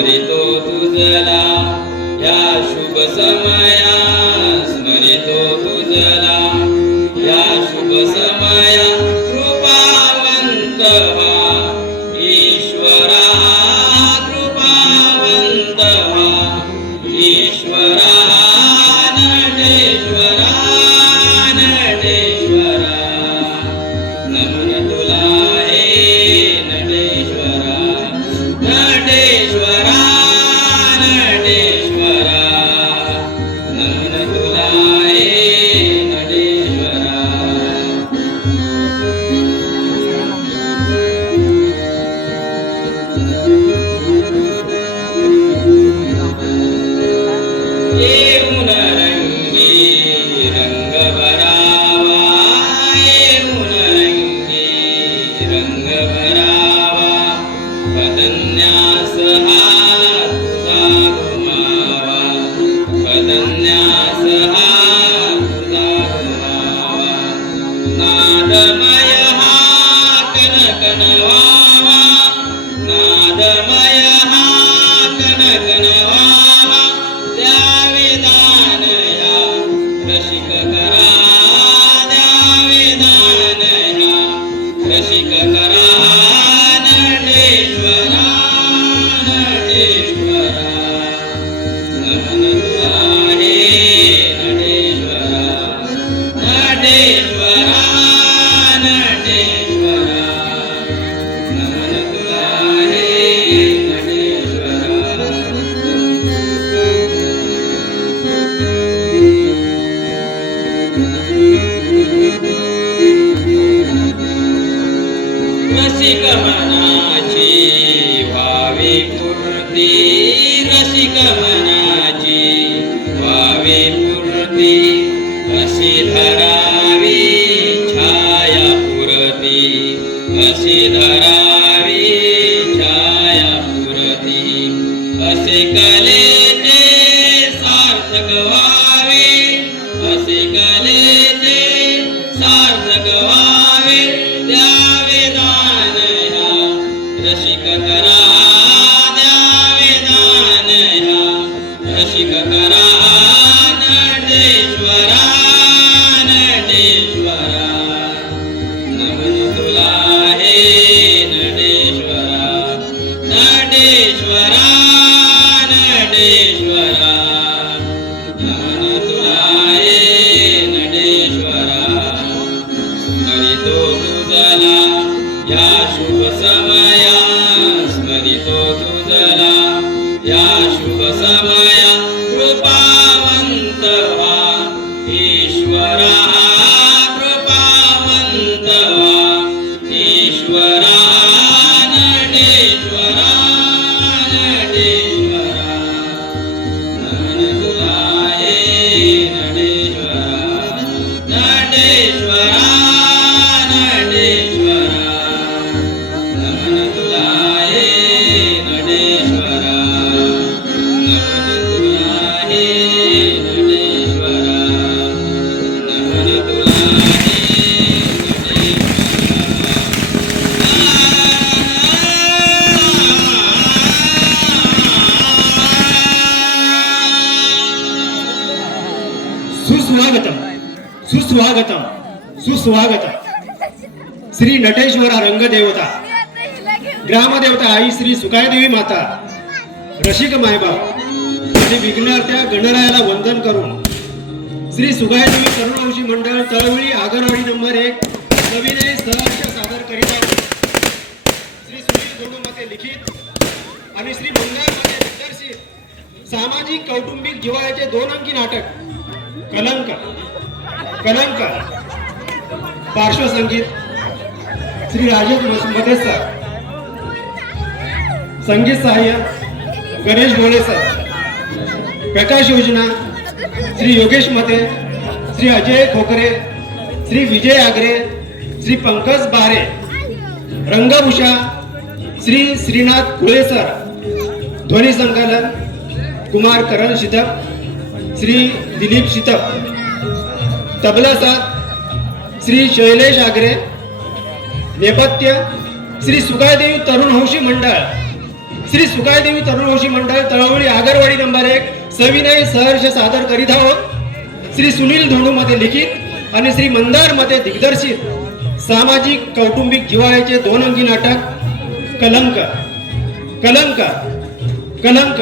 स्मरितो तुझला या शुभ समया स्मरितो तुझला या शुभ समया कृपावंत व्हा ईश्वरा कृपावंत व्हा ईश्वरा नटेश्वरा नटेश्वरा नमन तुला हे नटेश्वरा नटेश्वरा नटेश्वरा नमन तुला हे नटेश्वरा येऊन रंगी रंग भरावा येऊन रंगी रंग भरावा पदन्यास हात तुझा घुमावा पदन्यास हात तुझा घुमावा नादमय हा कनकन वावा नादमय हा कनकन वावा द्यावे दान या रसिक करा द्यावे दान या रसिक करा नटेश्वरा नटेश्वरा नमन तुला हे नटेश्वरा नटेश्वरा नटेश्वरा नमन तुला हे नटेश्वरा रसिक मनाची व्हावी पूर्ती रसिक मनाची व्हावी पूर्ती अशी धरावी छाया पुरती अशी धरावी छाया पुरती असे कलेचे सार्थक व्हावे असे कलेचे सार्थक व्हावे द्यावे दान ह्या रसिक करा द्यावे दान ह्या रसिक करा नटेश्वरा नटेश्वरा नमन तुला हे नटेश्वरा नटेश्वरा नटेश्वरा नमन तुला हे नटेश्वरा स्मरितो तुझला या शुभ समया स्मरितो तुझला या शुभ समया कृपावंत व्हा ईश्वरा कृपावंत व्हा ईश्वरा नटेश्वरा नटेश्वरा नमन तुला हे नटेश्वरा नटेश्वरा नटेश्वरा नमन तुला हे नटेश्वरा नमन तुला हे नटेश्वरा नमन तुला सुस्वागतम सुस्वागतम सुस्वागतम श्री नटेश्वरा रंगदेवता ग्रामदेवता आई श्री सुकायदेवी माता रसिक मायबाप आणि विघ्नहर्त्या गणरायाला वंदन करून श्री सुकायदेवी तरुणवंशी मंडळ तळवळी आगरवाडी नंबर 1 नवीने सहर्ष सादर करीत आहे श्री सुनील धोंडूमते लिखित आणि श्री मंगळमते दिग्दर्शित सामाजिक कौटुंबिक जिव्हाळ्याचे 2 अंकी नाटक कलंक कलंक पार्श्वसंगीत श्री राजेश मते सर संगीत सहाय्य गणेश भोळे सर प्रकाश योजना श्री योगेश मते श्री अजय खोकरे श्री विजय आगरे श्री पंकज बारे रंगभूषा श्री श्रीनाथ कुळे सर ध्वनी संकलन कुमार करण शितप श्री दिलीप शितप तबला साथ श्री शैलेश आगरे नेपथ्य श्री सुकादेवी तरुण हौशी मंडळ श्री सुकायदेवी तरुणोशी मंडळ तळवळी आगरवाडी नंबर 1 सविनय सहर्ष सादर करीत आहोत श्री सुनील धोंडू मध्ये लिखित आणि श्री मंदार मध्ये दिग्दर्शित सामाजिक कौटुंबिक जिव्हाळ्याचे 2 अंकी नाटक कलंक कलंक कलंक.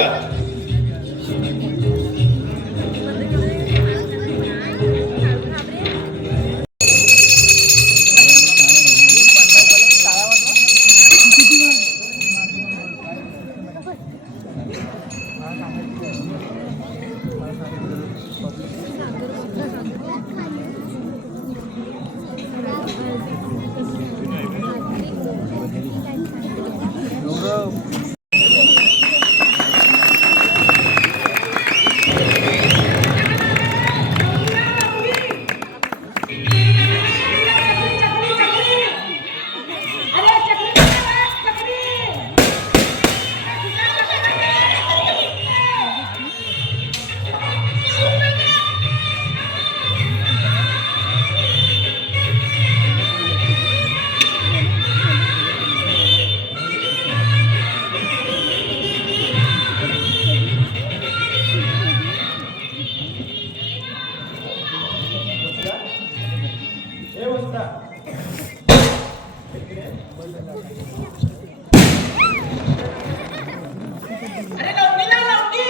अरे लवकी ना लवकी.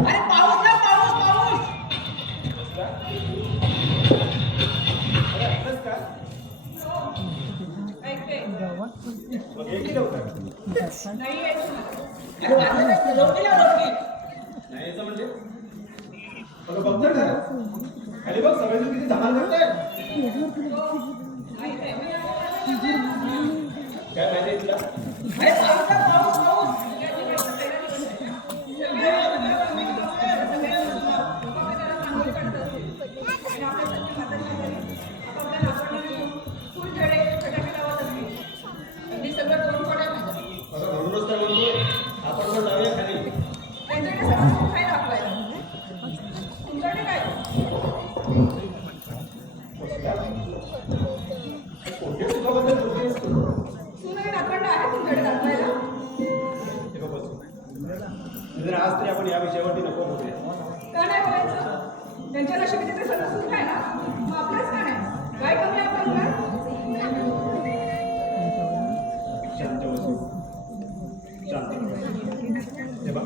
अरे पाऊस ना पाऊस पाऊस. ऐकते. नाही यायचं मला. अरे वाजत लवकी ना लवकी. नाही यायचं म्हणजे बघतो ना खाली बघ सगळेजण किती धमाल करताय. माहित आहे. काय माहिती तुला? अरे पाऊस ना पाऊस पाऊस. सगळं करून पडायला म्हणूनच तर म्हणतो आपण पण जाऊया खाली. त्यांच्याकडे सगळं काय दाखवायला. तुमच्याकडे काय कोणत्या सुखाबद्दल बोलतेस तू? सुनवी नातवंड आहे तुमच्याकडे दाखवायला. हे बघ बसू. जर आज तरी आपण या विषयावरती नको बोलूया. का नाही बोलायचं. त्यांच्या नशिबी तिथे सगळं सुख आहे ना. मग आपलंच का नाही. काय कमी आहे आपल्याला. शांत बसू. शांत. हे बघ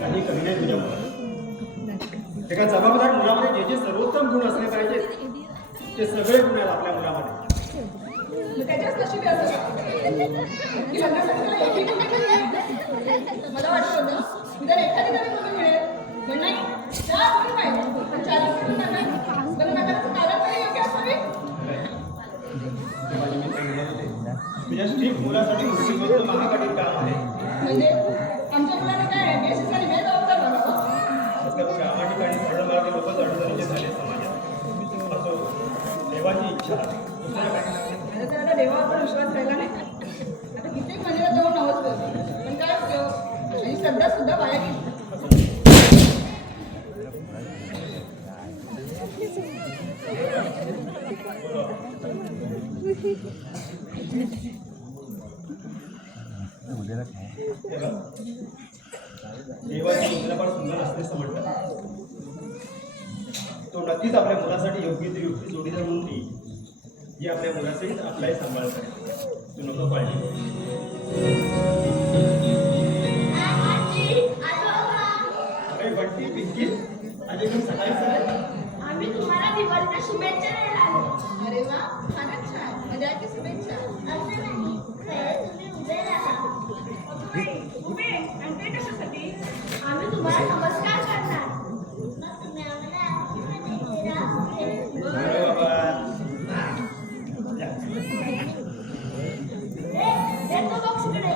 काही कमी नाही तुझ्या मुलात. एका जबाबदार मुलामध्ये जे जे सर्वोत्तम गुण असले पाहिजेत ते सगळे गुण आहेत आपल्या मुलामध्ये. मग त्याच्याच नशिबी असं की लग्नासाठी त्याला एकही मुलगी मिळाली. मला वाटतं होतं की जर एखादी नवी मुलगी मिळेल पण नाही. 4 मुली पाहिजे पण 4 मुली नाही. बरं नगराचं कारण तरी योग्य असावी. तेव्हा मी सांगितलं होते तुझ्या स्ट्रीट मुलासाठी मुलगी शोधणं महाकठीण काम आहे. म्हणजे आमच्या मुलांना काय आहे बेसिस आणि हे जबाबदार बनावं. आजकाल गावा ठिकाणी सरळमार्गी लोक अडचणीचे झाले समाजात. असो देवाची इच्छा दुसरं काय. आता त्याला देवावर पण विश्वास राहिला नाही. आता कित्येक महिन्याला जाऊन नवस बोलतो पण काय उपयोग. आणि श्रद्धा सुद्धा वाया गेली. देवाची योजना पण सुंदर असते असं म्हणतात. तो नक्कीच आपल्या मुलासाठी योग्य ती युक्ती जोडीदार म्हणून येईल जी आपल्या मुलासाठी आपलाही सांभाळ करेल. तू नको काळजी करू. अरे बंटी पिंकी आज एकदम सकाळी सकाळी. आम्ही तुम्हाला दिवाळीच्या शुभेच्छा द्यायला आलो. अरे वा फारच छान. म्हणजे की शुभेच्छा. असं नाही, खरं तुम्ही उभे राहा. उभे आणि ते कशासाठी. आम्ही तुम्हाला नमस्कार करणार. मग तुम्ही आम्हाला आशीर्वाद देता. बरं बाबा. देतो बघ तिकडे.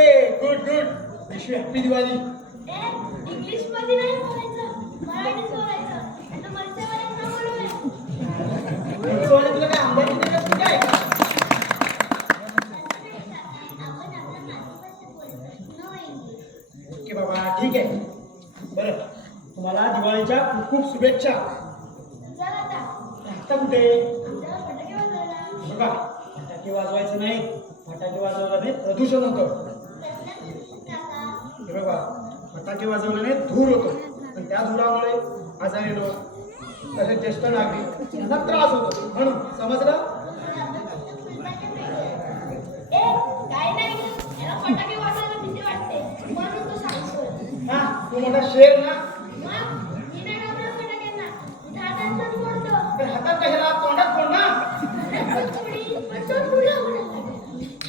Okay good good wish you happy Diwali. English मध्ये नाही बोलायचं, मराठीत बोलायचं. आता मत्स्यवाल्यांना बोलूया. तुला काय आंब्याची दिवस की काय? आपण आपल्या मातृभाषेत बोलतो, नो इंग्लिश. ओके बाबा ठीक आहे. बरं तुम्हाला दिवाळीच्या खूप खूप शुभेच्छा. चल आता आता कुठे आमच्याला फटाके वाजवायला. बघा फटाके वाजवायचे नाही. फटाके वाजवल्याने प्रदूषण होतं. हे बघा फटाके वाजवल्याने धूर होतो आणि त्या धुरामुळे आजारी लोक तसेच ज्येष्ठ नागरिक यांना त्रास होतो. म्हणून समजलं. काय नाही, याला फटाके वाजवायला भीती वाटते म्हणून तू सांगतोय. हा तू मोठा शेर ना. मग मी नाही घाबरत फटाक्यांना, मी झाडांचाच फोडतो. तर हातात कशाला तोंडात फोड ना. थोडी पण तो तुला उडत लागेल.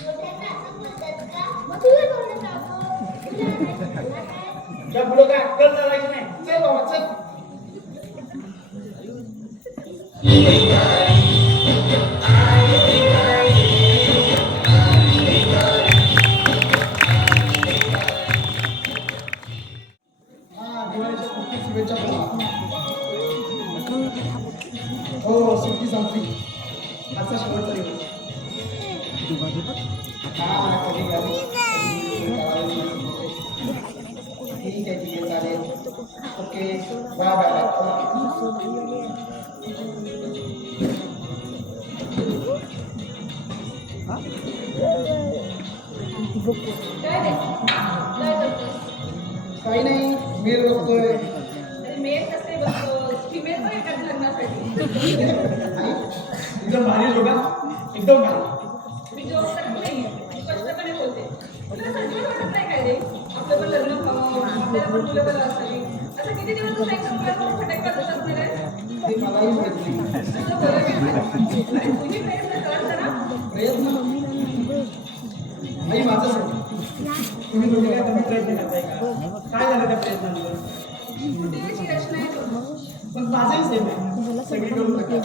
मोठ्यांना असं बोलतात का? मग तुला तोंडात लावतो. तुला नाही, तुला काय? या पुढे काय अक्कल चालायची नाही. चल बाबा चल. दिवाळीच्या खूप खूप शुभेच्छा. हो सुट्टी संपली. आजचा शेवटचा दिवस. ठीक आहे चालेल. Okay bye bye. काय रे काय करतोस? काही नाही मेल बघतोय. अरे मेल कसले बघतोस? फिमेल पण येतात लग्नासाठी. एकदम भारी जोगा. एकदम भारी. मी जोक करत नाही, स्पष्टपणे बोलते. तुला सगळं वाटत नाही काय रे? आपलं पण लग्न व्हावं, आपल्याला पण मुलं बाळं असावी. असं किती दिवस तुला एक संपल्यावर फटाके वाजत असणार आहे? ते मलाही माहित नाही. तुझं बरं नाही. अरे तुझी प्रयत्न कर जरा. प्रयत्न आई माझं सोड. तुम्ही दोघे काय कमी प्रयत्न करताय का? काय झालं त्या प्रयत्नानंतर? कुठेही यश नाही होत. पण माझंही सेम आहे. सगळी करून नका.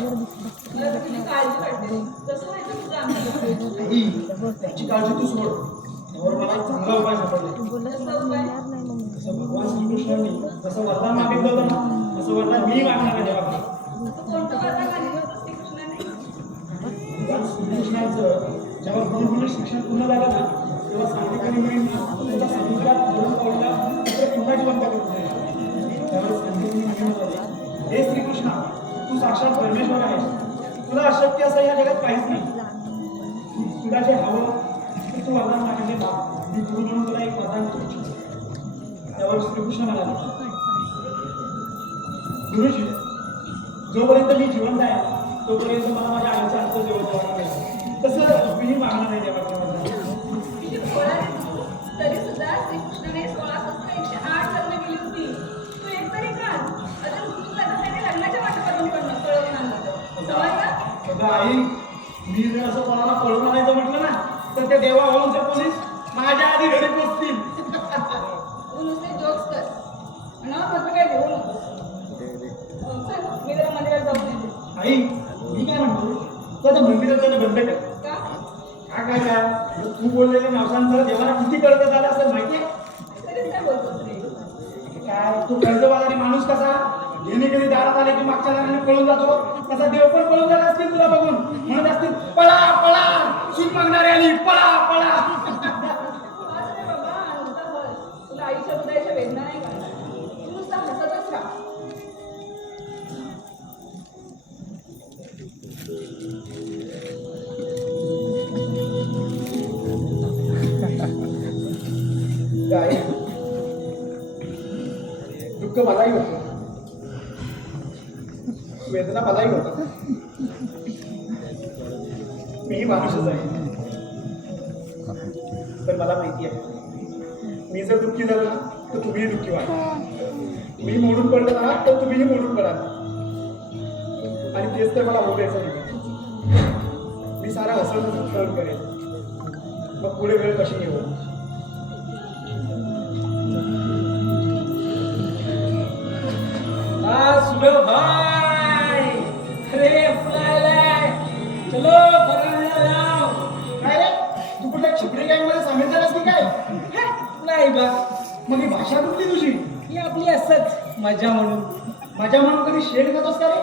मला तर तुझी काळजी वाटते. कसं व्हायचं तुझं आमचं? आई त्याची काळजी तू सोड. त्यावर मला एक चांगला उपाय सापडला. कसं उपाय? जसं भगवान श्रीकृष्णांनी जसं वरदान मागितलं होतं ना तसं वरदान मी मागणार आहे देवाकडे. तू कोणतं वरदान मागितलं होतं श्रीकृष्णाने? भगवान श्रीकृष्णाचं जेव्हा गुरुकुल शिक्षण पूर्ण झालं ना तेव्हा सांगितलं मुलींना त्याच्या समुद्रात धरून पावला तर पुन्हा जिवंत करून दिलं. त्यावेळेस सांगितलं म्हणाले, हे श्रीकृष्णा तू साक्षात परमेश्वर आहेस. तुला अशक्य असं या जगात काहीच नाही. तुला जे हवं ते तू वरदान मागितले बाप. मी गुरु म्हणून तुला एक वरदान करू इच्छितो. त्यावर श्रीकृष्ण म्हणाले, गुरुजी जोपर्यंत मी जिवंत आहे तोपर्यंत मला माझ्या आईच्या हातचं जेवण जेवण नाही. तसं मीही मागणार नाही देवाच्या वरदान. किती भोळा रे तू. तरी सुद्धा श्रीकृष्णाने 16,108 लग्न केली होती. तू एक तरी कर. अजून तू आता त्याने लग्नाच्या वाटेपासून कळवून आणलं. समजलं? अगं आई मी जर असं कोणाला पळून आणायचं म्हटलं ना तर ते देवा भाऊंचे पोलीस माझ्या आधी घरी पोचतील. तू नुसते जोक्स कर. म्हणा काय देऊ नको. चल मी जरा मंदिरात जाऊन येते. आई मी काय म्हणतो तू आता मंदिरात जाणं बंद कर. का? काय तू बोललेल्या नावसांचं देवाला किती कर्ज झालं असेल माहितीये? तरीच काय बोलतोस रे? काय तू कर्जबाजारी माणूस कसा येणे कधी दारात आले की मागच्या दाराने पळून जातो तसा देव पण पळून जात असतील तुला बघून. म्हणत असतील पळा पळा सूट मागणारी आली पळा पळा. अरे बाबा नुसता बस. तुला आईच्या हृदयाच्या वेदना नाही कळणार. तू नुसता हसतच राहा. काय दुःख मलाही होतं. वेदना मलाही होतात. मीही माणूसच आहे. पण मला माहिती आहे मी जर दुःखी झालो ना तर तुम्हीही दुःखी व्हाल. मी मोडून पडलो ना तर तुम्हीही मोडून पडाल. आणि तेच तर मला ओळखायचं नाही. मी सारा हसत सहन करेन. मग पुढे वेळ कशी घेऊ. सुनो भाई, अरे फुलायलाय, चलो फराळाला जाऊ. काय रे तू कुठल्या छिपरी गँग मध्ये सामील झालास की काय? नाही बा. मग ही भाषा कुठली तुझी? ही आपली असंच मजा म्हणून. माझ्या म्हणून कधी शेड खातोस का रे?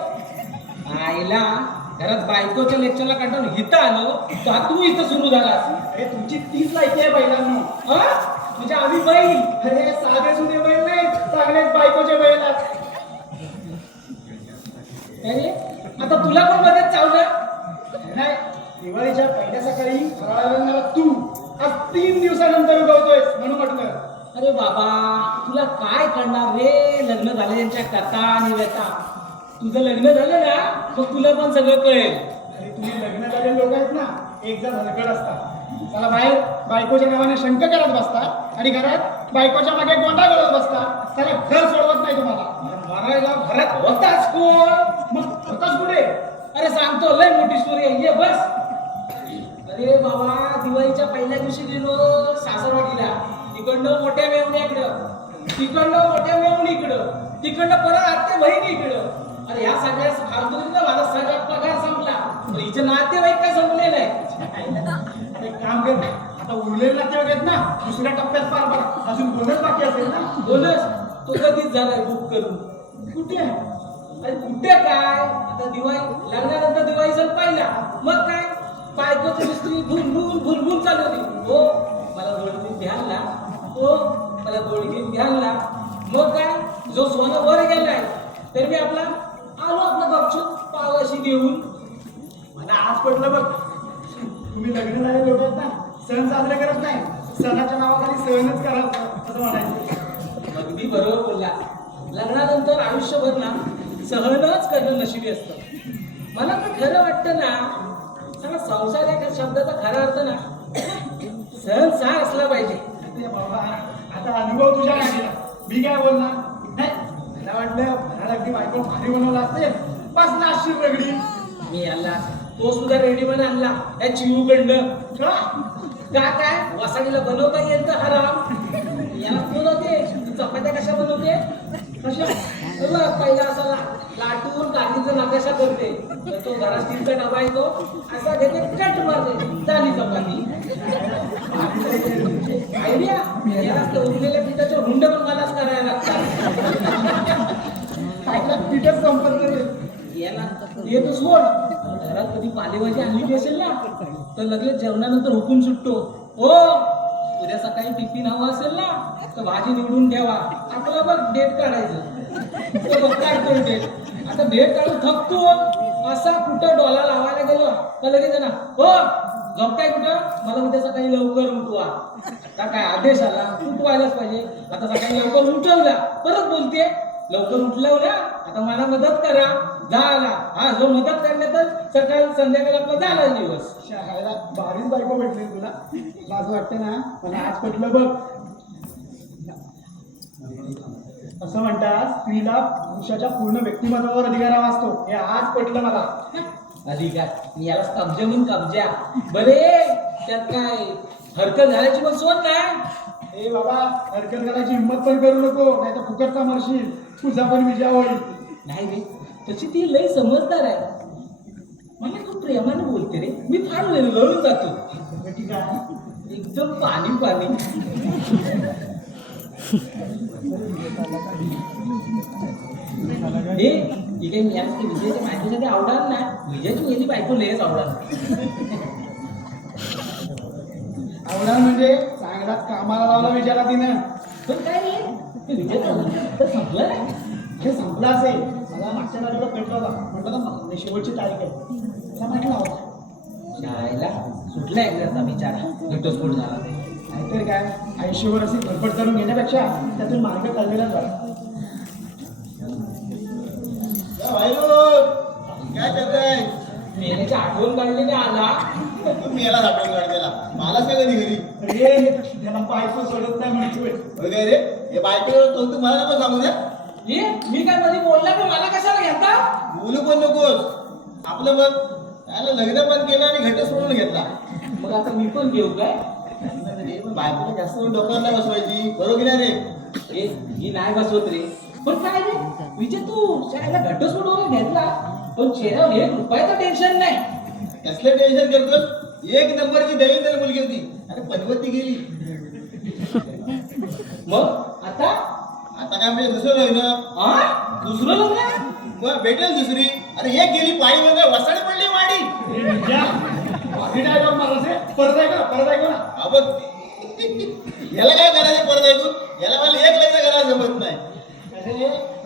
आईला घरात बायकोच्या लेक्चरला कंटाळून इथं आलो तर तू इथं सुरू झालास. अरे तुमची तीच लायकी आहे बैलांना. म्हणजे आम्ही बैल. अरे साधे सुधे बैल नाही, चांगलेच बायकोचे बैल आहेत. अरे आता तुला पण मदत चावलं. नाही, दिवाळीच्या पहिल्या सकाळी फराळाला तू आज 3 दिवसानंतर उगवतोयस म्हणून म्हटलं. अरे बाबा तुला काय करणार रे, लग्न झालं यांच्या कथा आणि व्यथा. तुझं लग्न झालं ना मग तुला पण सगळं कळेल. अरे तुम्ही लग्न झालेले लोक आहेत ना, एक जण हलकड असतात. मला बाहेर बायकोच्या नावाने शंक करत बसतात आणि घरात बायकोच्या मागे गोंडा गळत बसतात. त्याला घर सोडवत नाही तुम्हाला. मरायला घरात होताच कोण. मग होताच पुढे. अरे सांगतो लय मोठी स्टोरी आहे, ये बस. अरे बाबा दिवाळीच्या पहिल्या दिवशी गेलो सासरवाडीला. तिकडनं मोठ्या मेवणीकडं, तिकडनं मोठ्या मेवणीकडं, तिकडनं परत आत्या बहिणीकडं. अरे ह्या सगळ्या फालतूला माझा सगळा पगार संपला, पण हिचे नातेवाईक काय संपले नाही. एक काम कर, आता उरलेले नातेवाईक आहेत ना, दुसऱ्या टप्प्यात पार बघा. अजून बोनस बाकी असेल ना. बोनस तो कधीच झालाय बुक करून. कुठे? अरे कुठे काय, आता दिवाळी लग्नानंतर दिवाळी सण पाहिला मग काय बायकोची मिस्त्री भुलभुल चालू होती. हो मला गोडगीत घ्यायला, हो मला गोडगीत घ्यायला. मग काय जो सोनं वर गेलाय तर मी आपला आलो आपला गपचूप पावाशी देऊन. मला आज पडलं बघ, तुम्ही लग्न झालेले लोक आहेत ना, सण साजरे करत नाही, सणाच्या नावाखाली सहनच करायचं असं म्हणायचं. अगदी बरोबर बोलला. लग्नानंतर आयुष्यभर ना सहनच करणं नशिबी असतं. मला तर खरं वाटतं ना, सगळा संसार या शब्दाचा खरा अर्थ ना सहनसार असला पाहिजे. अरे बाबा, आता अनुभव तुझ्या लागला, मी काय बोलणार नाही. मला वाटलं मला अगदी बायको भारी बनवला असेल, बस नाशिक रगडी. मी याला तो सुद्धा रेडीमेड आणला त्या चिवकडनं. का काय वसाडीला बनवता येईल तर हराम. याला बोलवते चपात्या कशा बनवते, कशा पहिला असा लाटून कागदीचा नकाशा करते, तर तो घरात स्टीलचा डबा येतो असा घेते कट मारते झाली चपाती. आयडिया याला तर उरलेल्या पिठाचे हुंडे पण मलाच करायला लागतात. तिथेच संपत नाही. याला येतो सोड. घरात कधी पालेभाजी आणली असेल ना तर लगेच जेवणानंतर हुकूम सुटतो, हो उद्या सकाळी टिफिन हवा असेल ना तर भाजी निवडून ठेवा. आपला बघ डेट काढायचं, तो बघ काढतो डेट. आता डेट काढून थकतो, असा कुठं डोला लावायला गेलो तर लगेच ना, हो झोपताय कुठं, मला उद्या सकाळी लवकर उठवा. आता काय आदेश आला उठवायलाच पाहिजे. आता सकाळी लवकर उठवला परत बोलते लवकर उठलं ना आता मला मदत करा. झाला हा जो मदत करणे तर सकाळ संध्याकाळी आपला झाला दिवस. शाळेला भारीच बायको भेटली तुला. माझं वाटतं ना, मला आज पटलं बघ. असं म्हणतात स्त्रीला पुरुषाच्या पूर्ण व्यक्तिमत्वावर अधिकार हवा असतो, हे आज पटलं मला. अधिकार मी याला कब्जा म्हणून कब्जा बरे, त्यात काय हरकत झाल्याची पण सोड नाही. ए बाबा, हरकत करायची हिंमत पण करू नको, नाही तर फुकटचा मरशील. तुझा पण विजय होईल. नाही रे तशी ती लई समजदार आहे. मला खूप प्रेमाने बोलते रे, मी फार लळून जातो. ठीक आहे, एकदम पाणी पाणी. हे ठीक आहे, मी आज ते विजयाच्या बायकोसाठी आवडणार नाही. विजयाची गेली बायको लयच आवडणार. आवडा म्हणजे चांगलाच कामाला लावला विजयाला तिनं. पण काय रे ते विजय तर संपलं नाही. हे संपलं असेल. मला मागच्या तारखेला भेटला होता, म्हटलं ना शेवटची तारीख आहे. त्याला म्हटला होता शाळेला सुटला एकदाचा बिचारा, घटस्फोट झाला. नाहीतर काय, आयुष्यभर अशी धडपड करून घेण्यापेक्षा त्यातून मार्ग काढलेला बरा. काय करताय? मेल्याची आठवण काढलेली आला. तुम्ही याला सापडून काढलेला मलाच काय कधी घरी रे त्याला बायको सोडत नाही म्हणतोय. वगैरे रे हे बायको तो मला पण सांगू द्या. ये मी काय मध्ये बोलला पण मला कशाला घेता. बोलू पण नकोस. आपलं बघ त्याला लग्न पण केलं आणि घट्ट सोडून घेतला. मग आता मी पण घेऊ काय. बायकोला जास्त डोक्यावर नाही बसवायची, बरोबर की नाही रे? ए ही नाही बसवत रे. पण काय रे विजय तू शाळेला घटस्फोट वगैरे घेतला पण चेहऱ्यावर 1 रुपयाचं टेन्शन नाही. कसलं टेन्शन करतोस? 1 नंबरची दलित मुलगी होती, अरे पनवती गेली. मग आता आता काय म्हणजे दुसरं लग्न आ दुसरं लग्न मग भेटेल दुसरी. अरे हे गेली पाळी म्हणजे वसाडी पडली वाडी. परत ऐका ना. आपण याला काय करायचं परत ऐकून. याला मला एक लग्न करायला जमत नाही.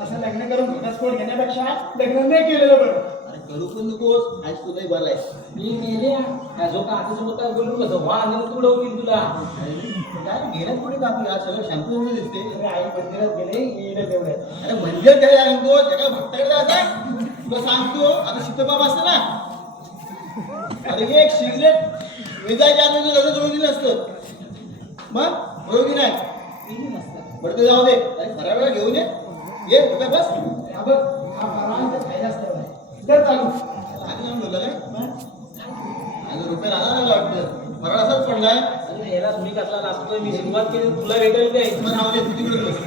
असं लग्न करून घटस्फोट घेण्यापेक्षा लग्न नाही केलेलं बरं. अरे करू पण नकोस. आज तुलाही बरं आहे. मी मेले जो का आता सोबत काय बोलू कसं वा आणि तुला होतील तुला काय गेल्यात पुढे कापी आज सगळं शॅम्पू दिसते. अरे आई मंदिरात गेले येणं तेवढं. अरे म्हणजे काय सांगतो जगा भक्ताकडे जायचं तुला सांगतो. आता शितबाब असतं ना. अरे एक सिगरेट विजायच्या आधी लग्न जोडून दिलं असतं. मग बरोबर नाही. बरं ते जाऊ दे. अरे खरा वेळा घेऊन ये तुझ्या बस. हा बघ हा परवानचा फायदाच तेवढा आहे. तर चालू आधी जाऊन बोलला काय आज रुपये राहणार मला वाटतं. फराळ असाच पडलाय. अरे याला तुम्ही कसला लागतोय मी सुरुवात केली तुला भेटेल ते मग राहू दे तू तिकडे बस.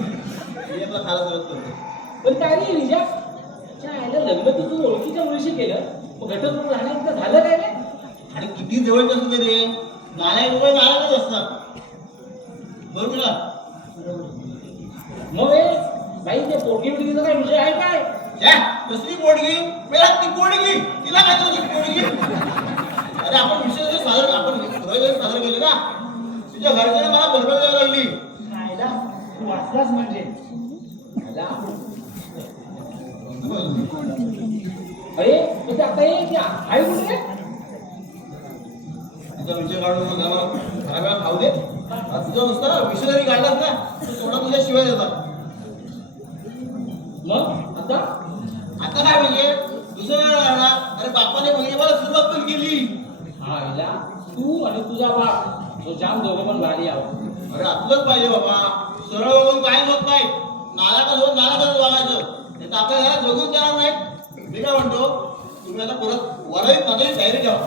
मी आपला खायला सुरुवात करतो. पण काय नाही रिजा आईला लग्न तुझं ओळखीच्या मुलीशी केलं मग घटस्फोट राहण्याचं झालं काय रे आणि किती जवळच असू दे रे. नालायक रुपये नालायकच असतात. बरोबर ना. मग हे बाई ते पोटगी बिटगीचा काय विषय आहे काय छ्या, कसली पोडगी मेला ती पोडगी. तिला काय तुझी पोडगी. अरे आपण विषय सादर आपण सादर केले ना. तुझ्या घरच्याने मला बरोबर द्यायला लागली. खायला तू वाचलाच म्हणजे अरे म्हणजे आता हे की आई कुठे तुझा विषय काढून मग मला खरा वेळा खाऊ दे. तुझा नुसता विषय जरी काढलास ना तर थोडा तुझ्या शिवाय देतात. मग आता काय म्हणजे दुसरं राहणार. अरे बापाने म्हणजे मला सुरुवात पण केली. हा हिला तू आणि तुझा बाप तो जाम दोघं पण भारी आहोत अरे आपलंच पाहिजे बाबा. सरळ होऊन काहीच होत नाही. नालायकच होत नालायकच वागायचं. नाही तर आपल्या घरात जगून देणार नाहीत. मी काय म्हणतो तुम्ही आता परत वरही पदवी तयारी ठेवा.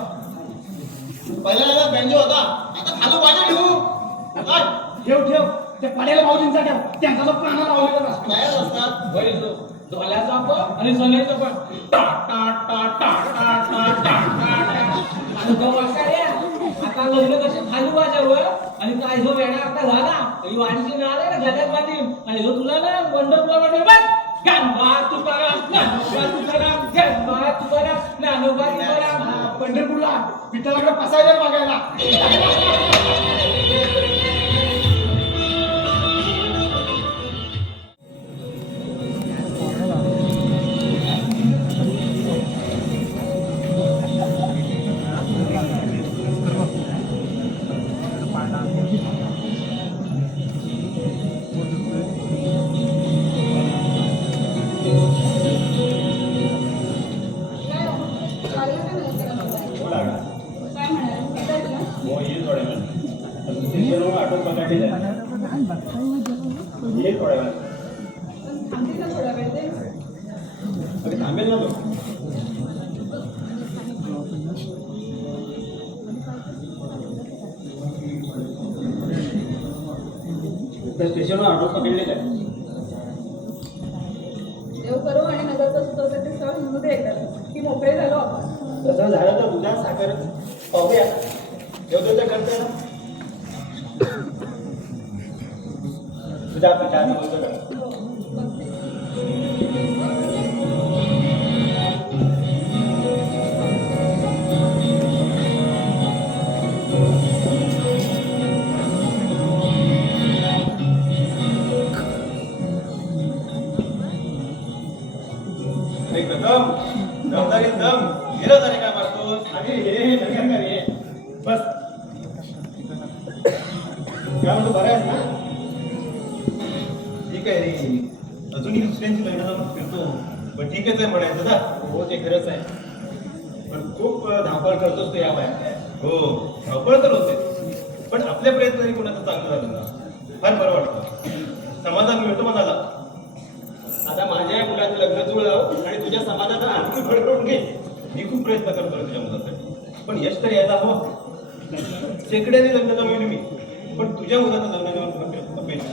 पहिल्या जगात बँजो होता आता खालू पाहिजे ठेवू काय ठेव ते पडेल भाऊजींचा ठेव. त्यांचा जो प्राणा लावलेला नसतो. तयार असतात. बरी ढोल्याचा पण आणि सोन्याचं पण टा टा टा टा टा टा टा टा आणि तो काय आता लग्न कसे खाली वाजावर आणि काय जो वेळा आता झाला ही वाणीची नाळ आहे ना गद्यात बांधील आणि जो तुला ना वंडरफुल वाटेल बघ ज्ञानोबा तुकाराम ज्ञानोबा तुकाराम पंढरपूरला विठ्ठलाकडे पसायदार मागायला. काय म्हणाल भेटायचं ना? हो येईल थोड्या वेळ आठवण बघायची येईल थोड्या वेळ. पण थांबतील ना थोडा वेळ ते. अरे थांबेल ना तो. स्टेशनवर ऑटो पकडले काय. देव करू आणि नगरचं सुचवतं ते स्थळ म्हणून दे एकदा की मोकळे झालो आपण. तसं झालं तर उद्या साखर पाहूया. देवदेवच्या करते ना तुझ्या आपल्या चहा बोलतो का. हो बघते. दम दमदारी दम गेलं तरी काय मारतो. अरे हे जगन रे बस. काय म्हणतो बरं आहेस ना. ठीक आहे रे. अजूनही दुसऱ्यांची लग्नाला फिरतो पण ठीकच आहे म्हणायचं ना. हो ते खरंच आहे. पण खूप धावपळ करतोस तो या वयात. हो धावपळ तर होते पण आपल्या प्रयत्नाने कोणाचं चांगलं झालं ना फार बरं वाटतं. समाधान मिळतो मनाला. आता माझ्या मुलाचं लग्न जुळलं आणि तुझ्या समाजाचा आणखी भडकवून घे. मी खूप प्रयत्न करतो तुझ्या मुलासाठी पण यश तर यायला हवं. शेकड्याने लग्न जमवली मी पण तुझ्या मुलाचं लग्न जमवून अपेक्षा.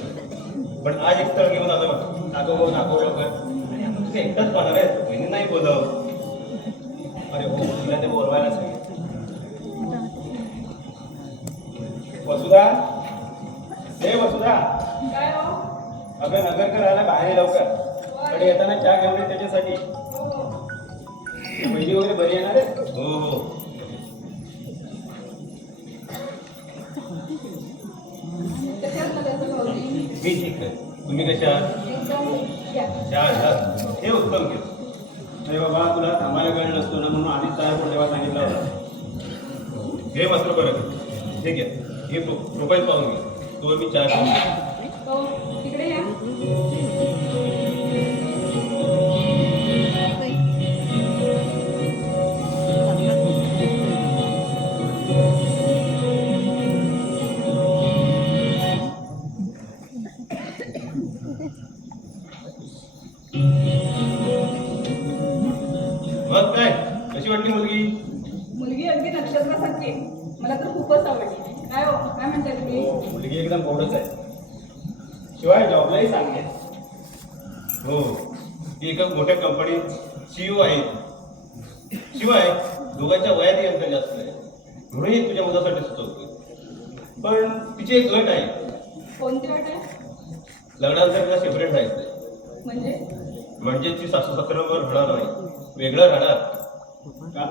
पण आज एक स्थळ घेऊन आलो दाखव लवकर. आणि आपण तुझ्या एकटाच पाहणार आहे. बहिणी नाही बोलव. अरे हो तिला ते बोलवायला सांगितलं. वसुधा हे वसुधा श्वेता, काय हो? अगं नगरकर आला बाहेर लवकर. आणि येताना चहा घेऊन ये त्याच्यासाठी. पहिली वगैरे बरी येणार आहे? हो हो. कसे आहात नगरकर भाऊजी? मी ठीक आहे. तुम्ही कशा आहात? एकदम या. चहा घ्या. हे उत्तम केलं. अरे बाबा तुला थांबायला वेळ नसतो ना म्हणून आधीच चहा पण तेव्हा सांगितलं होता. हे मात्र बरं ठीक आहे. हे प्रोफाईल पाहून घे. तो मी चहा घेऊन हो, तिकडे या. मग काय कशी वाटली मुलगी? मुलगी अगदी नक्षत्रासारखी आहे. मला तर खूपच आवडली. काय हो, काय म्हणताय तुम्ही? मुलगी एकदम गोडच आहे. शिवाय जॉबलाही सांगते. हो ती एका मोठ्या कंपनीत CEO आहे. शिवाय दोघांच्या वयातही अंतर जास्त आहे म्हणून ही तुझ्या मुलासाठी सुचवतोय. पण तिची एक गट आहे. कोणती वाट आहे? लग्नानंतर तिला सेपरेट राहायचंय. म्हणजे ती सासू सासऱ्यांवर राहणार नाही, वेगळं राहणार. का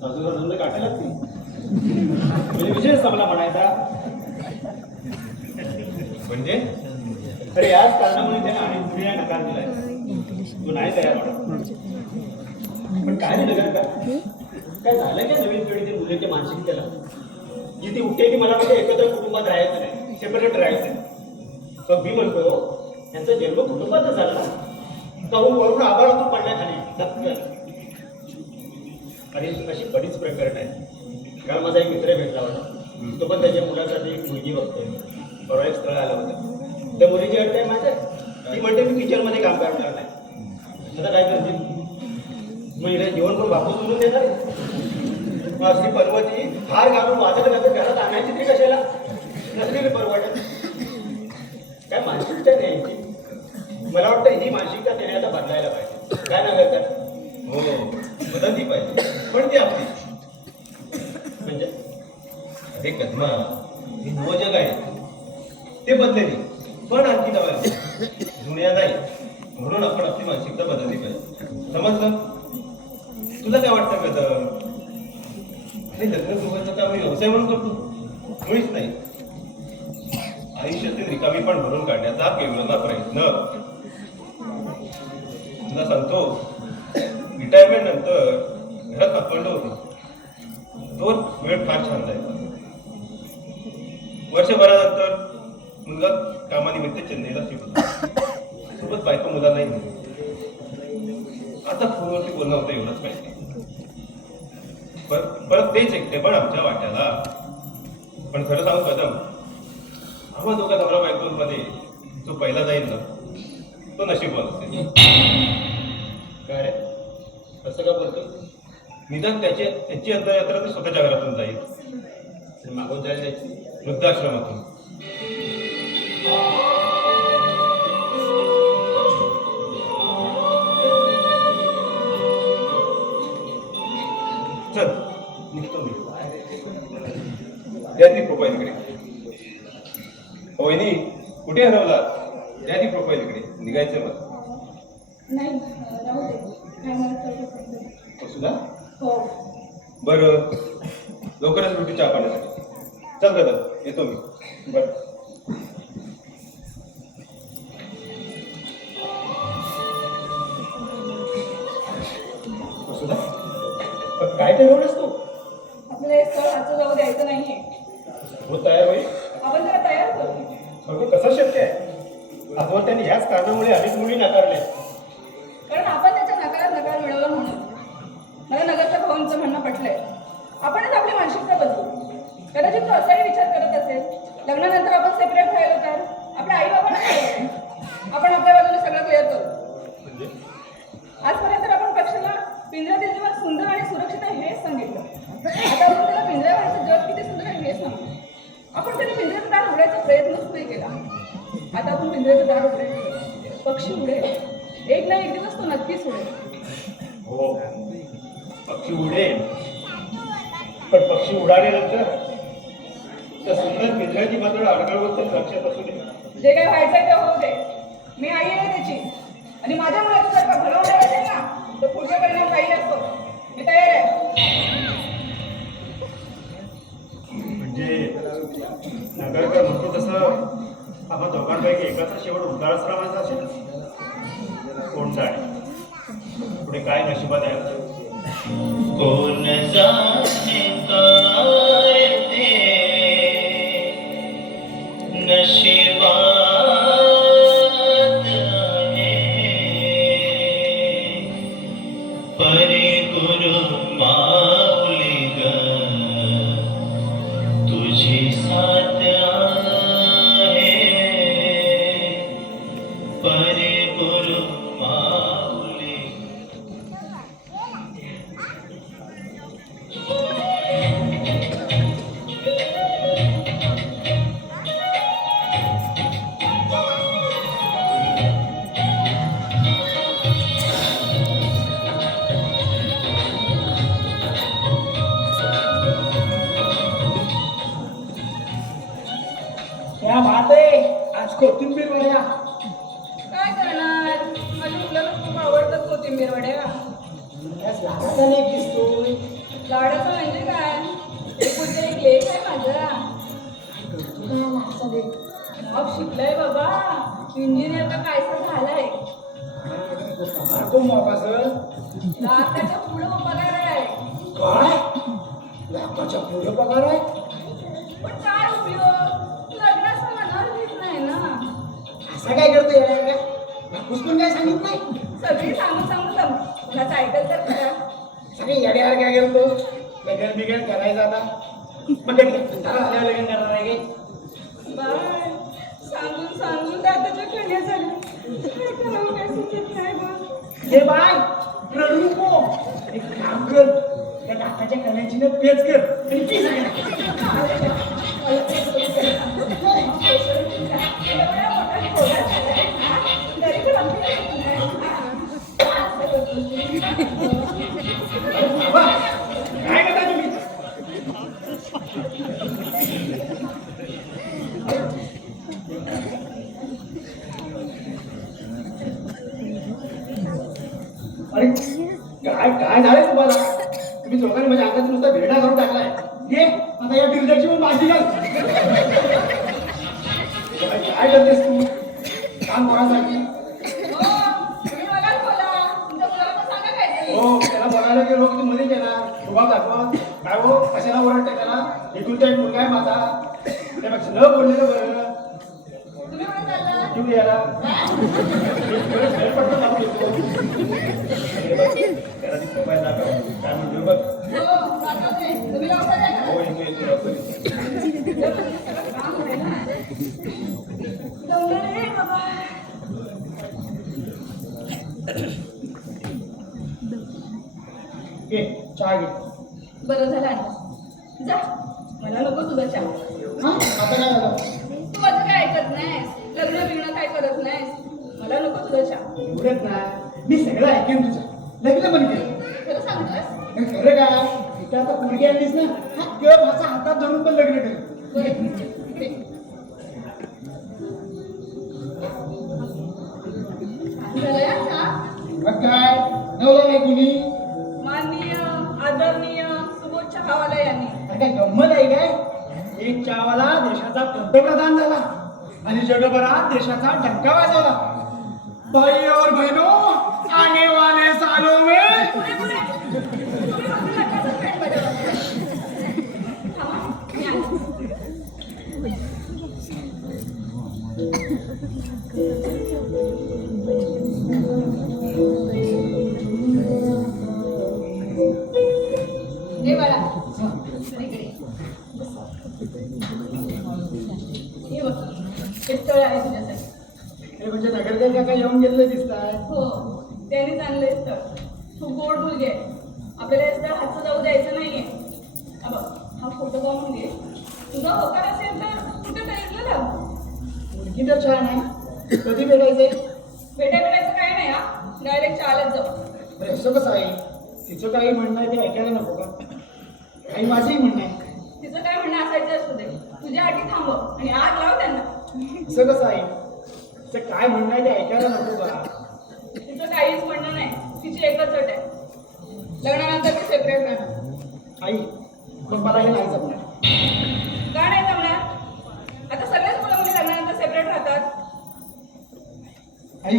सासू सासऱ्यांना काटा लागते म्हणजे विषय चांगला म्हणायचा. म्हणजे अरे याच कारणामुळे त्याने आणि पुढे नकार दिलाय. तू नाही तयार होणार. पण काय नाही नगर का काय झालं का नवीन पिढीतील मुलीच्या मानसिकतेला जी ती उठते की मला म्हणजे एकत्र कुटुंबात राहायचं नाही, सेपरेट राहायचं. तर मी म्हणतो यांचा जन्म कुटुंबातच झाला काहून वरून आभाळातून पडण्याखाली. आणि अशी बरीच प्रकरण आहे. कारण माझा एक मित्र भेटला होता. तो पण त्याच्या मुलासाठी एक मुलगी बघतोय. परवा एक स्थळ आलं होतं. त्या मुलीची अट आहे माझ्या. ती म्हणते मी किचनमध्ये काम करणार नाही. आता काय करते मग इकडे जेवण पण वापस बोलून देणार. अशी पर्वती हार घालून वाजत घालून घरात आणायची तरी कशाला नसलेली परवडत. काय मानसिकता द्यायची. मला वाटतं ही मानसिकता त्याने आता बदलायला पाहिजे. काय ना करतात? हो बदलली पाहिजे. पण ती आपली म्हणजे अरे कदमा हे नवं जग आहे ते बदलेली पण आणखी नव्या जुन्या नाही. म्हणून आपण आपली मानसिकता बदलली पाहिजे. समजलं? तुला काय वाटतं कदम? आणि लग्न सुखाचं तर आम्ही व्यवसाय म्हणून करतो मुळीच नाही. आयुष्यातील रिकामी पण भरून काढण्याचा केवळा प्रयत्न. तुला सांगतो रिटायरमेंट नंतर घरात अपंड होती. तो वेळ फार छान जायचा. वर्षभरानंतर मुलगा कामानिमित्त चेन्नईला शिकतो. सोबत बायको मुलांनाही नाही. आता फोनवरती बोलणं होतं एवढंच माहिती. परत तेच एकटे पण आमच्या वाट्याला. पण खरं सांगू कदम आम्हा दोघा नवरा बायकोंमध्ये जो पहिला जाईल ना तो नशीबवान असेल. काय रे कसं का बोलतो? निदान त्याची अंतयात्रा तर स्वतःच्या घरातून जाईल. मागून जाईल त्याची वृद्धाश्रमातून. चल निघतो मी. द्या ती प्रोफाईल इकडे. वहिनी कुठे हरवला? द्या ती प्रोफाईल इकडे. निघायचं मला. नाही राहू दे. काय म्हणत सुद्धा हो. बरं लवकरच रोटी चहा पाण्यासाठी. चल दादा येतो मी. बरं सुद्धा काय ठरवलंस तू? आपल्याला हे स्थळ हातचं जाऊ द्यायचं नाहीये. हो तयार होईल. आपण त्याला तयार करू. सगळं कसं शक्य आहे? अथवा त्यांनी ह्याच कारणामुळे अनेक मुली नाकारल्या. कारण आपण त्याच्या नकारात नकार मिळवला म्हणून. मला नगरच्या भाऊंचं म्हणणं पटलंय. आपणच आपली मानसिकता बदलू. कदाचित तो असाही विचार करत असेल लग्नानंतर आपण सेपरेट राहिलो तर आपल्या आई बाबांना आपण आपल्या बाजूने सगळं क्लिअर करू. आजपर्यंत आपण पक्षाला पिंजऱ्यातील जीवन सुंदर आणि सुरक्षित आहे हेच सांगितलं. आता आपण त्याला पिंजऱ्याबाहेरचं जग किती सुंदर आहे हेच सांगू. आपण त्याला पिंजऱ्याचं दार उघडायचा प्रयत्नच नाही केला. आता आपण पिंजऱ्याचं दार उघडायचं. पक्षी उडेल. एक ना एक दिवस तो नक्कीच उडेल. हो पक्षी उडेल. पण पक्षी उडाल्यानंतर त्या सुंदर मित्राची मात्र अडगळबद्दल लक्षात असू दे. जे काय व्हायचंय ते होऊ दे. मी आई आहे त्याची आणि माझ्या मुलाचं जर का भलं होणार असेल ना तर पुढचा परिणाम काही असतो. मी तयार आहे. म्हणजे नगरकर म्हणतो तसं आम्हा दोघांपैकी एकाचा शेवट वृद्धाश्रमाचा असेल. कोण जाणे पुढे काय नशिबात आहे. कोण जाणे काय ते नशिबात आहे. परी गुरु माऊली ग तुझी साथ आहे. परी गुरु माऊली क्या बात आहे, आज कोथिंबीर वड्या. काय करणार माझ्या मुलाला खूप आवडतात कोथिंबीर वड्या. याच लाडाचा लेख दिसतोय. लाडाचं म्हणजे काय एकुलता एक लेख आहे माझा. तुला लाडाचा लेख. मग शिकलाय बाबा. इंजिनियर का कायसा झालाय. मार्को मोबासल. लाखाच्या पुढं पगार आहे. काय लाखाच्या पुढे पगार आहे. पण काय उपयोग लग्नाचं मनावर घेत नाही ना. असं काय करतो येणार काय बापूस पण काय सांगित नाही. सगळी सांगून सांगून कुणाचं ऐकल तर खरं. सगळे येड्यावर काय करतो. लग्न बिगन करायचं आता मग आल्यावर लग्न करणार आहे काय. बाय सांगून सांगून दादाच्या कन्या झाल्या. काय करावं काय सुचत नाही बघ. हे बाय रडू नको. एक काम कर त्या दाताच्या कण्याची न पेच कर आणि पी सगळं. एवढ्या मोठा घोडा झालाय हा. तरी पण बाबा, काय करता तुम्ही. अरे काय काय झालंय तुम्हाला. तुम्ही दोघांनी माझ्या अंगात नुसता भेडा करून टाकलाय. ये आता या बिल्डरची पण माझी घाल. काय करतेस तू काम कोणासाठी. तुम्ही मलाच बोला. तुमच्या मुलाला पण सांगा काहीतरी. हो त्याला बोलायला गेलो की तू मध्येच येणार स्वभाव दाखवत. काय हो कशाला ओरडते त्याला. एकुलता एक मुलगा आहे माझा. त्यापेक्षा न बोललेलं बरं. तुम्ही कुठे चालला. तू याला पटकन लावून देतो. त्याला ती मोबाईल दाखव काय म्हणतो बघ. हो दाखवते. तुम्ही लवकर या हो घरात. येतो लवकर. काम आहे ना. दमलं रे बाबा. घे चहा घे. बरं झालं आणलं. जा मला नको तुझा चहा. हा आता काय झालं. तू माझं काय ऐकत नाहीस. लग्न बिग्न काय करत नाहीस. मला नको तुझा चहा. एवढंच ना मी सगळं ऐकेन तुझं. लग्न पण केलं. खरं सांगतोस. खरं काय इथे आता मुलगी आणलीस ना हा गप असा हातात धरून पण लग्न केलं. बरं इकडे. छान झालं या चहा. मग काय नवला नाही कुणी. माननीय आदरणीय सुबोध चहावाला यांनी. अरे काय गंमत आहे काय. एक चहावाला देशाचा पंतप्रधान झाला आणि जगभरात देशाचा डंका वाजवला. भाई और बहनों आने वाले सालों में. पुढे पुढे. तुम्ही माझं नकाचं पेट बजावा. थांबा, मी आले. हे बाळा इकडे. हे बघ हे स्थळ आहे तुझ्यासाठी. हे म्हणजे नगरकर काका येऊन गेलेले दिसत आहे. हो त्यांनीच आणलंय स्थळ. तू गोड मुलगी आहे. आपल्याला हे स्थळ हातचं जाऊ द्यायचं नाहीये. हा बघ हा फोटो जाऊन घे. तुझा होकार असेल तर कुठे तरी लाव. मुलगी तर छान आहे. कधी भेटायचंय. भेटायचं काही नाही हा. डायरेक्ट चालत जाऊ. अरे असं कसं आहे. तिचं काही म्हणणं आहे ते ऐकायला नको का. काही माझंही म्हणणं आहे. तिचं काय म्हणणं असायचं असू दे. तुझ्या आठी थांबव आणि आग लाव त्यांना. असं कसं आई? ते काय म्हणणं आहे ते ऐकायला नको का? तिचं काहीच म्हणणं नाही. तिची एकच अट आहे, लग्नानंतर मी सेपरेट राहणार. आई मग मला हे नाही जमणार. का नाही जमणार? आता सगळेच मुलं मुली लग्नानंतर सेपरेट राहतात. आई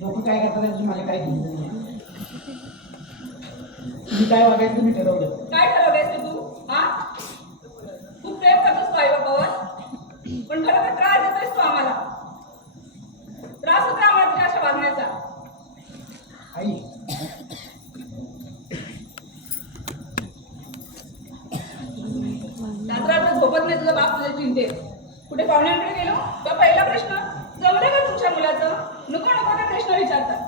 लोक काय करतात याची मला काय घेऊन नाही. मी काय वागायचं मी ठरवलं. काय ठरवलंयस तू? हा, खूप प्रेम करतोस तू आई बाबावर, पण खरं तर त्रास देतोयस तू आम्हाला. त्रास होतो आम्हाला तुझ्या अशा वागण्याचा. आई रात्र झोपत नाही तुझा बाप तुझ्या चिंतेत. कुठे पाहुण्यांकडे गेलो तर पहिला प्रश्न, जमलं का तुमच्या मुलाचं? नको नको ते प्रश्न विचारतात.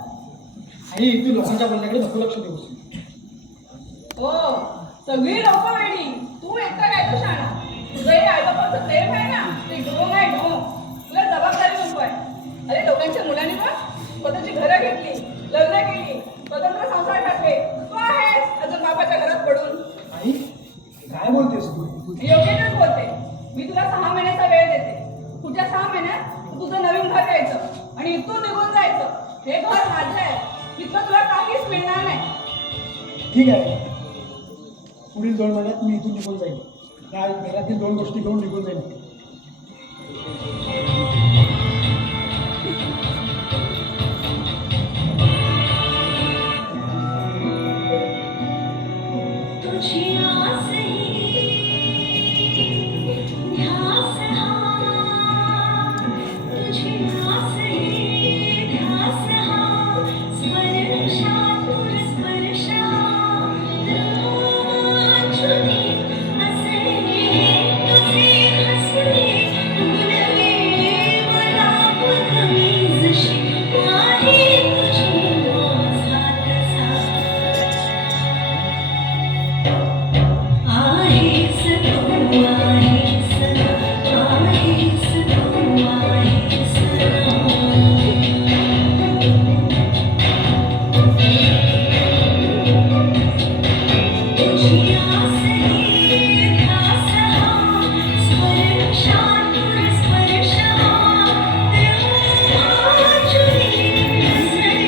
आई तू लोकांच्या बोलण्याकडे नको लक्ष देऊस. हो, सगळी लोक वेडी, तू एकटा काय तो शाळा. तुझं हे आईबापाचं प्रेम आहे ना, ते ढोंग आहे ढोंग. तुला जबाबदारी नको आहे. अरे लोकांच्या मुलांनी पण स्वतःची घरं घेतली, लग्न केली, स्वतंत्र संसार टाकले. तू आहेस अजून बापाच्या घरात पडून. आई काय बोलतेस तू? योग्यच बोलते. मी तुला 6 महिन्याचा वेळ देते. पुढच्या 6 महिन्यात तू तुझं नवीन घर घ्यायचं आणि इथून निघून जायचं. हे घर माझं आहे, तिथं तुला काहीच मिळणार नाही. ठीक आहे, पुढील 2 महिन्यात मी इथून निघून जाईल. त्या घरातील 2 गोष्टी घेऊन निघून जाईल. तुझी आस ही ध्यास हा, तुझी आस ही ध्यास हा, स्पर्शातून स्पर्श हा, रोमांचुनी असे तुझे हसणे, मुलवे मला बघमी जशी आहे तुझी माझा तसा. आहेस तू, आहेस, आहेस तू, आहेस तुझी आस ही ध्यास हा, स्पर्शातून स्पर्श हा, रोमांचुनी हसणे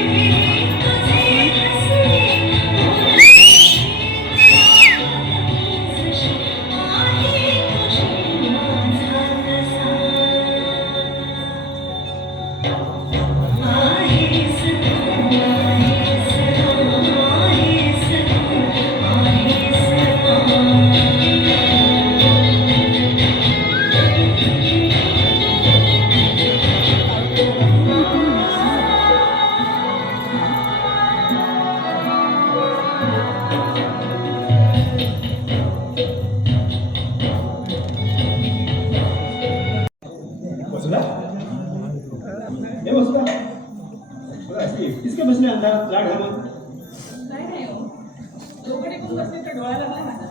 तुझे हसणे, जशी आहे तुझी माझा तसा. आहेस तू, आहेस, आहेस तू, बसला हे बसला अशी एकटीच का बसली अंधारात लाड घालून? काय नाही हो, डोकं टेकून बसले तर डोळा लागला माझा.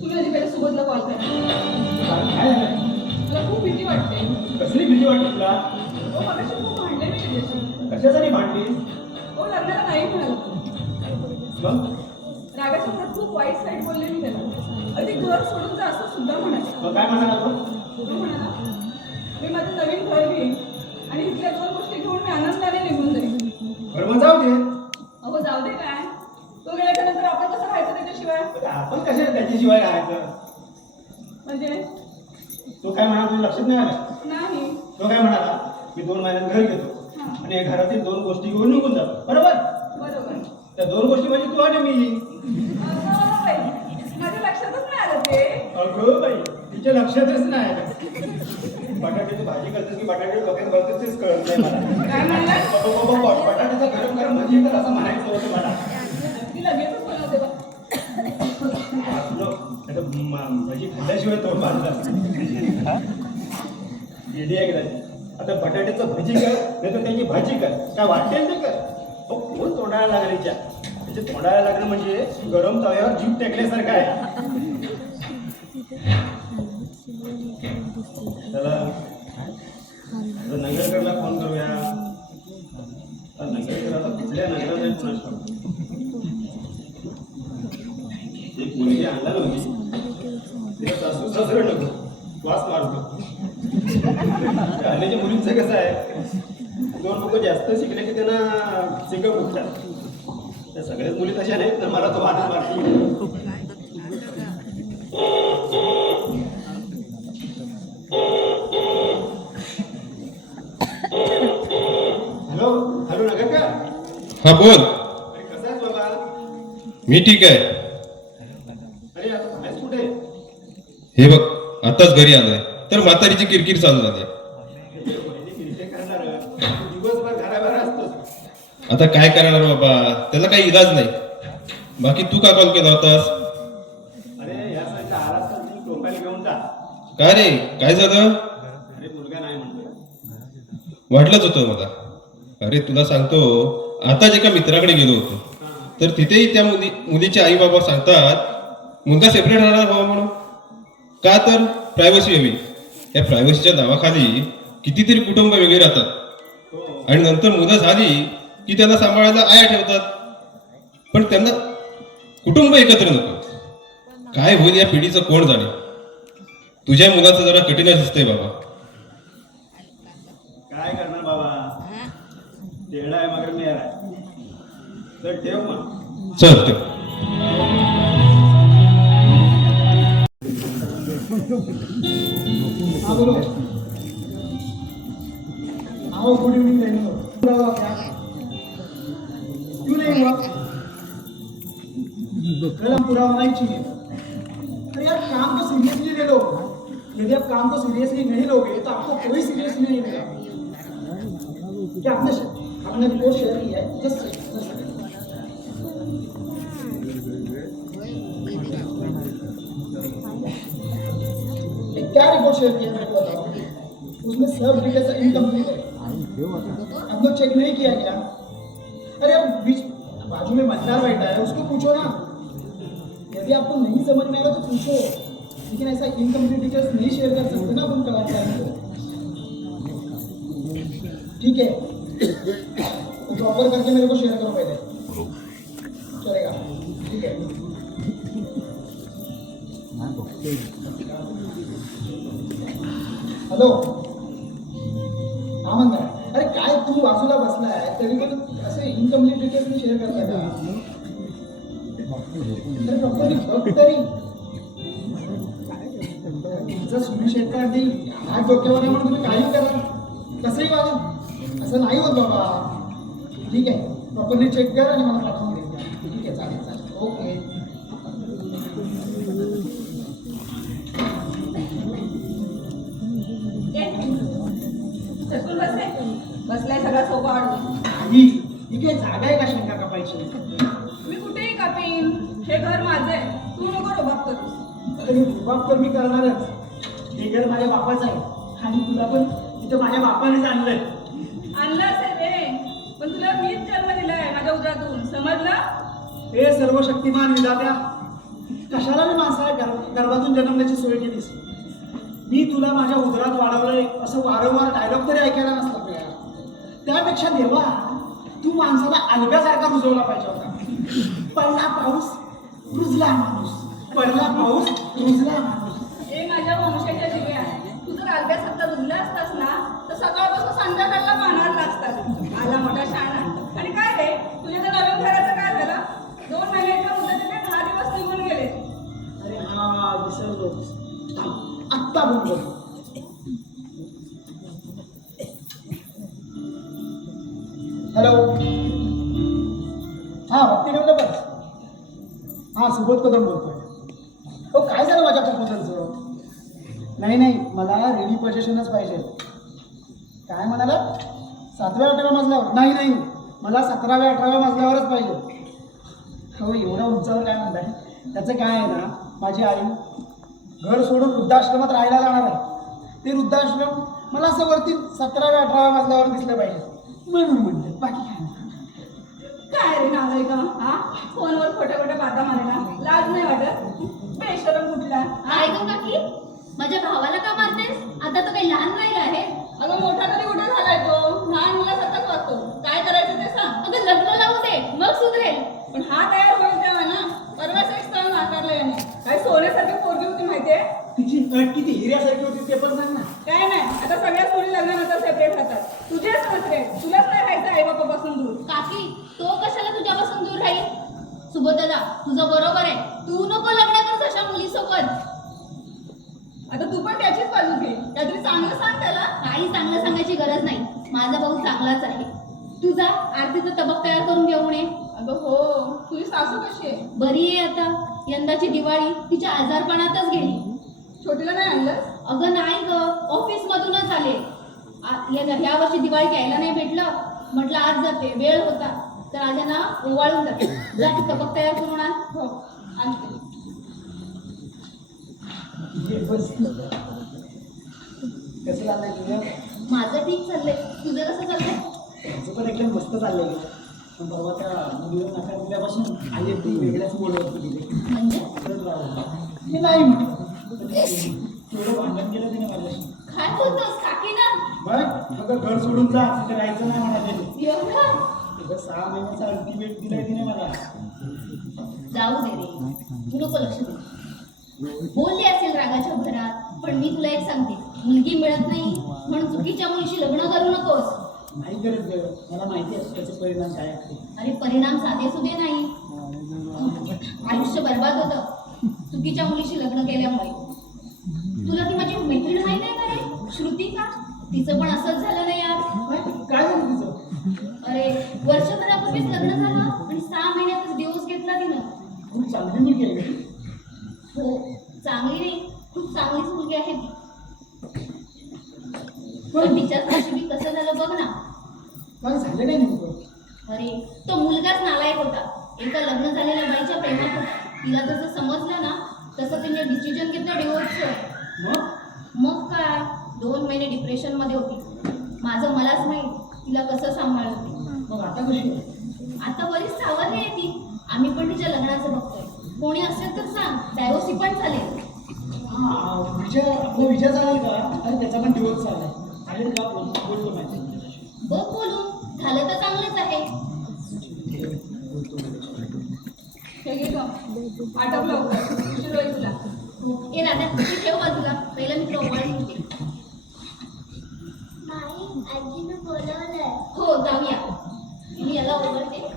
तुम्ही आधी पहिला सुबोधला कॉल करा. काय झालं? मला खूप भीती वाटते. कसली भीती वाटली तुला? हो, मगाशी खूप भांडले मी त्याच्याशी. कशासाठी भांडली? हो, लग्नाला नाही म्हणाला. मग रागाच्या भरात खूप वाईट साईड बोलले मी त्याला. अगदी घर सोडून जा असं सुद्धा म्हणाला. मग काय म्हणाला तो? तो म्हणाला, मी माझं नवीन घर घेईन आणि इथल्या 2 गोष्टी घेऊन मी आनंदाने निघून जाईन. बरं मग जाऊ दे. अहो जाऊ दे काय, तो गेल्याच्या नंतर आपण कसं राहायचं त्याच्याशिवाय? आपण कशाला त्याच्याशिवाय राहायचं? म्हणजे तो काय म्हणाला तुझ्या लक्षात नाही आलं? नाही. तो काय म्हणाला, मी 2 महिन्यात घर घेतो आणि या घरातील 2 गोष्टी घेऊन निघून जातो. बरोबर? बरोबर. त्या 2 गोष्टी म्हणजे तू आणि मी. अगं बाई, माझ्या लक्षातच नाही आलं ते. अगं बाई, तिच्या लक्षातच नाही आलं. बटाट्याची भाजी करतेस की बटाटे डोक्यात भरतेस तेच कळत नाही मला. काय म्हणला? बटाट्याचा गरम गरम भजी कर असं म्हणायचं होतं मला. ती लगेचच बनवते बघ. भजी खाल्ल्याशिवाय तोंड बांधला गेली एकदा. आता बटाट्याचं भजी कर नाही तर त्याची भाजी कर, काय वाटेल ते कर. कोण तोंडाला लागल्याच्या त्याच्या तोंडाला लागणं म्हणजे गरम तव्यावर जीव टेकल्यासारखं आहे. चला नगरकरला फोन करूया. नगरकर आता कुठल्या नगरात आहे कोणाला? तिला सासू सासरे नको वास मारतो. हल्लीच्या मुलींचं कसं आहे, दोन लोक जास्त शिकले की त्यांना सिंग फुटतात. त्या सगळ्याच मुली तशा नाहीत ना, मला तो वास मारतो. हॅलो हॅलो नगर का? हा बोल. अरे कसा आहेस बाबा? मी ठीक आहे. अरे आता आहेस कुठे? हे बघ आताच घरी आलोय तर म्हातारीची किरकिर चालू झाली. किरकिर करणार दिवसभर घराबाहेर असतोस. आता काय करणार बाबा, त्याला काही इलाज नाही. बाकी तू का कॉल केला होतास? अरे या साईडला आलास तर ती प्रोफाईल घेऊन जा. काय रे, काय झालं? अरे मुलगा नाही म्हणतोय. वाटलंच होतं मला. अरे तुला सांगतो, आताच एका मित्राकडे गेलो होतो तर तिथेही त्या मुलीचे आई बाबा सांगतात मुलगा सेपरेट राहणार हवा म्हणून. का तर प्रायव्हसी हवी. या प्रायव्हसीच्या नावाखाली कितीतरी कुटुंब वेगळे राहतात आणि नंतर मुलं झाली की त्यांना सांभाळायला आया ठेवतात. पण त्यांना कुटुंब एकत्र नको. काय होईल या पिढीचं कोण जाणे. तुझ्या मुलाचं जरा कठीणच दिसतंय बाबा. काय करणार बाबा, तेवढा आहे मगर मेहर आहे. तर ठेव मग. चल ठेव. हाँ बोलो. आओ, गुड इवनिंग रहने दो. पूरा हुआ क्या? क्यों नहीं हुआ? कल पूरा होना ही चाहिए. अरे यार काम को सीरियसली ले लो. यदि आप काम को सीरियसली नहीं लोगे तो आपको कोई सीरियसली नहीं लेगा. क्या आपने रिपोर्ट शेयर किया है? जस्ट क्या रिपोर्ट शेयर किया मेरे को बताओ. उसमें सब डिटेल्स इनकम्प्लीट है. अब लोग चेक नहीं किया क्या? अरे अब बीच बाजू में मतदार बैठा है, उसको पूछो ना. यदि आपको नहीं समझ में आएगा तो पूछो, लेकिन ऐसा इनकम्प्लीट डिटेल्स नहीं शेयर कर सकते ना अपन कर्मचारी को. ठीक है, प्रॉपर करके मेरे को शेयर करो पहले. चलेगा? ठीक है. हॅलो. हा म्हणणार. अरे काय तू बाजूला बसलाय तरी पण असे इनकम्प्लीट डिटेल्स मी शेअर करताय का? अरे प्रॉपरली बघ तरी. जर सुनील शेटकर देईल हात डोक्यावर आहे म्हणून तुम्ही काही करा, कसंही वागा. असं नाही होत बाबा. ठीक आहे, प्रॉपरली चेक कर आणि मला पाठवून दे. ठीक आहे, चालेल चालेल. ओके. चटकून बसलाय. बसलाय सगळा सोपा अडून. आई, ही काय जागा आहे का शंका कापायची? मी कुठेही कापीन. हे घर माझं आहे. तू नको रोबाब करूस. अरे रुबाब तर मी करणारच. हे घर माझ्या बापाचं आहे आणि तुला पण इथं माझ्या बापानेच आणलंय. आणलं असेल रे, पण तुला मीच जन्म दिलाय माझ्या उदरातून. समजलं? हे सर्व शक्तिमान विधात्या, कशाला मी माणसाला गर्भातून जन्मण्याची सोय केलीस? मी तुला माझ्या उदरात वाढवलंय असं वारंवार डायलॉग तरी ऐकायला नसला तुला. त्यापेक्षा देवा, तू माणसाला अलब्यासारखा रुजवला पाहिजे होता. पडला पाऊस रुजला माणूस, पडला पाऊस रुजला माणूस. हे माझ्या वंशाच्या दिव्या. तू जर अभ्यासात रुजला असतास ना तर सकाळपासून संध्याकाळला पाहणारला असतात. आला मोठा शाणा. आणि काय रे, तुझ्या त्या नवीन घराचं काय झालं? 2 महिन्याच्या मुदतीने 10 दिवस निघून गेले. अरे हा विसरलोच. आत्ता बोललो. हॅलो. हा भक्ती निवडलं बस. हा सुबोध कदम बोलतोय. हो काय झालं माझ्या प्रपोजलचं? नाही नाही, मला रेडी पोझिशनच पाहिजे. काय म्हणाला? 7व्या 8व्या मजल्यावर? नाही नाही, मला 17व्या 18व्या मजल्यावरच पाहिजे. हो एवढ्या उंचावर काय म्हणताय? त्याचं काय आहे ना, माझी आई घर सोडून वृद्धाश्रमात राहायला जाणार आहे. ते वृद्धाश्रम मला असं वरती 17व्या 18व्या मजल्यावर दिसलं पाहिजे म्हणून म्हणते. बाकी काय नाही. काय रे नालाय का? हा, फोनवर खोट्या खोट्या बाता मारायला लाज नाही वाटत? बेशरम कुठला. काय गं काकी, माझ्या भावाला का मारतेस? आता तो काही लहान राहिला आहे. अगं मोठा तरी कुठे झालाय तो? लहान मुलासारखाच वागतो. काय करायचं ते सांग. अगं लग्न लावू दे, मग सुधरेल. पण हा तयार होईल तेव्हा ना. परवाच एक स्थळ नाकारलं याने. काय सोन्यासारखी पोरगी होती माहितीये. तिची अट किती हिऱ्यासारखी होती ते पण सांग ना. काय नाही, आता सगळ्या पोरी लग्नानंतर सेपरेट राहतात. तुझेच मसरे, तुलाच नाही राहायचं आई बापापासून दूर. काकी तो कशाला तुझ्यापासून दूर राहील? सुबोधदा तुझं बरोबर आहे, तू नको लग्न कर तशा मुलीसोबत. आता तू पण त्याचीच बाजू घे, काहीतरी चांगलं सांग त्याला. काही चांगलं सांगायची गरज नाही, माझा भाऊ चांगलाच आहे. तू जा आरतीचं तबक तयार करून घेऊन ये. अगं हो, तुझी सासू कशी आहे? बरी आहे आता. यंदाची दिवाळी तिच्या आजारपणातच गेली. छोटीला नाही आणलंस? अगं नाही ग, ऑफिस मधूनच आले. ह्या वर्षी दिवाळी यायला नाही भेटलं, म्हटलं आज जाते, वेळ होता तर आज ना ओवाळून जाते. जा तू तबक तयार करून आण. हो, आणते. कसं चाललंय तुझं? माझं ठीक चाललंय, तुझं कसं चाललंय? तुझं पण एकदम मस्त चाललंय गं. पण बाबा त्या मुलीला नकार दिल्यापासून आई एकटी वेगळ्याच बोलवत गेली. म्हणजे मी नाही म्हटलं थोडं भांडण केलं तिने माझ्याशी. काय बोलतोस काकी ना? बघ अगं घर सोडून जा, तिथे राहायचं नाही म्हणाले. एवढं तुझं 6 महिन्याचा अल्टिमेट दिलाय तिने मला. जाऊ दे रे, तू नको लक्ष दे. बोलली असेल रागाच्या भरात, पण मी तुला एक सांगते, मुलगी मिळत नाही म्हणून चुकीच्या मुलीशी लग्न करू नकोस. नाही गरज गं, मला माहिती आहे त्याचे परिणाम काय असते. अरे परिणाम साधे सुधे नाही, आयुष्य बर्बाद होतं चुकीच्या मुलीशी लग्न केल्यामुळे. तुला ती माझी मैत्रीण माहिती आहे का रे, श्रुती का? तिचं पण असंच झालं नाही यार. काय झालं तिचं? अरे वर्षभरापूर्वीच लग्न झालं आणि 6 महिन्यातच दिवस घेतला तिनं. खूप चांगली मुलगी आहे गं. हो चांगली नाही, खूप चांगलीच मुलगी आहे ती. पण तिच्याच नशिबी कसं झालं बघ ना. काय झालं काय नेमकं? अरे तो मुलगाच नालायक होता. एका लग्न झालेल्या बाईच्या प्रेमात होता. तिला जसं समजलं ना तसं तिने डिसिजन घेतलं डिवोर्सचं. मग काय 2 महिने डिप्रेशन मध्ये होती. माझं मलाच माहीत तिला कसं सांभाळलं. मग आता कशी आहे? आता बरीच सावरली आहे ती. आम्ही पण तिच्या लग्नाचं बघतोय. कोणी असेल तर सांग, डायव्होर्सी पण चालेल. आपला विजय चालेल का? आणि त्याचा पण डिवोर्स चाललाय. चालेल का? बोलतो माहिती. बघ बोलून झालं तर चांगलंच आहे. हे घे गं, आटपलं लवकर, उशीर होईल तुला. ए राधा ती ठेव बाजूला, पहिलं मी तुला ओवाळी होते. नाही, आजीनं बोलवलंय. हो जाऊया, मी याला ओवाळते.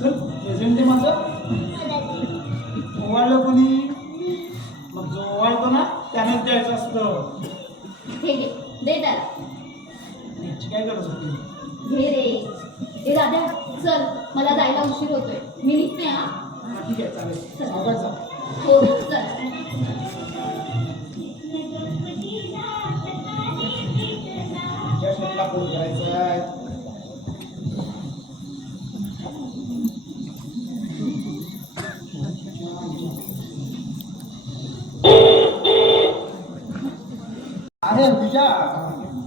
चल प्रेझेंट आहे माझं. ओवाळलं कोणी? मग जो ओवाळतो ना त्यानंच द्यायचं असतं. हे घे, दे त्याला. याची काय गरज होती? घे रे. ए राधा चल, मला जायला उशीर होतोय, मी निघते. हा हा ठीक आहे चालेल. सावकाश जा. हो चल. तुझ्या शेतला फोन करायचा आहे. अरे तुझ्या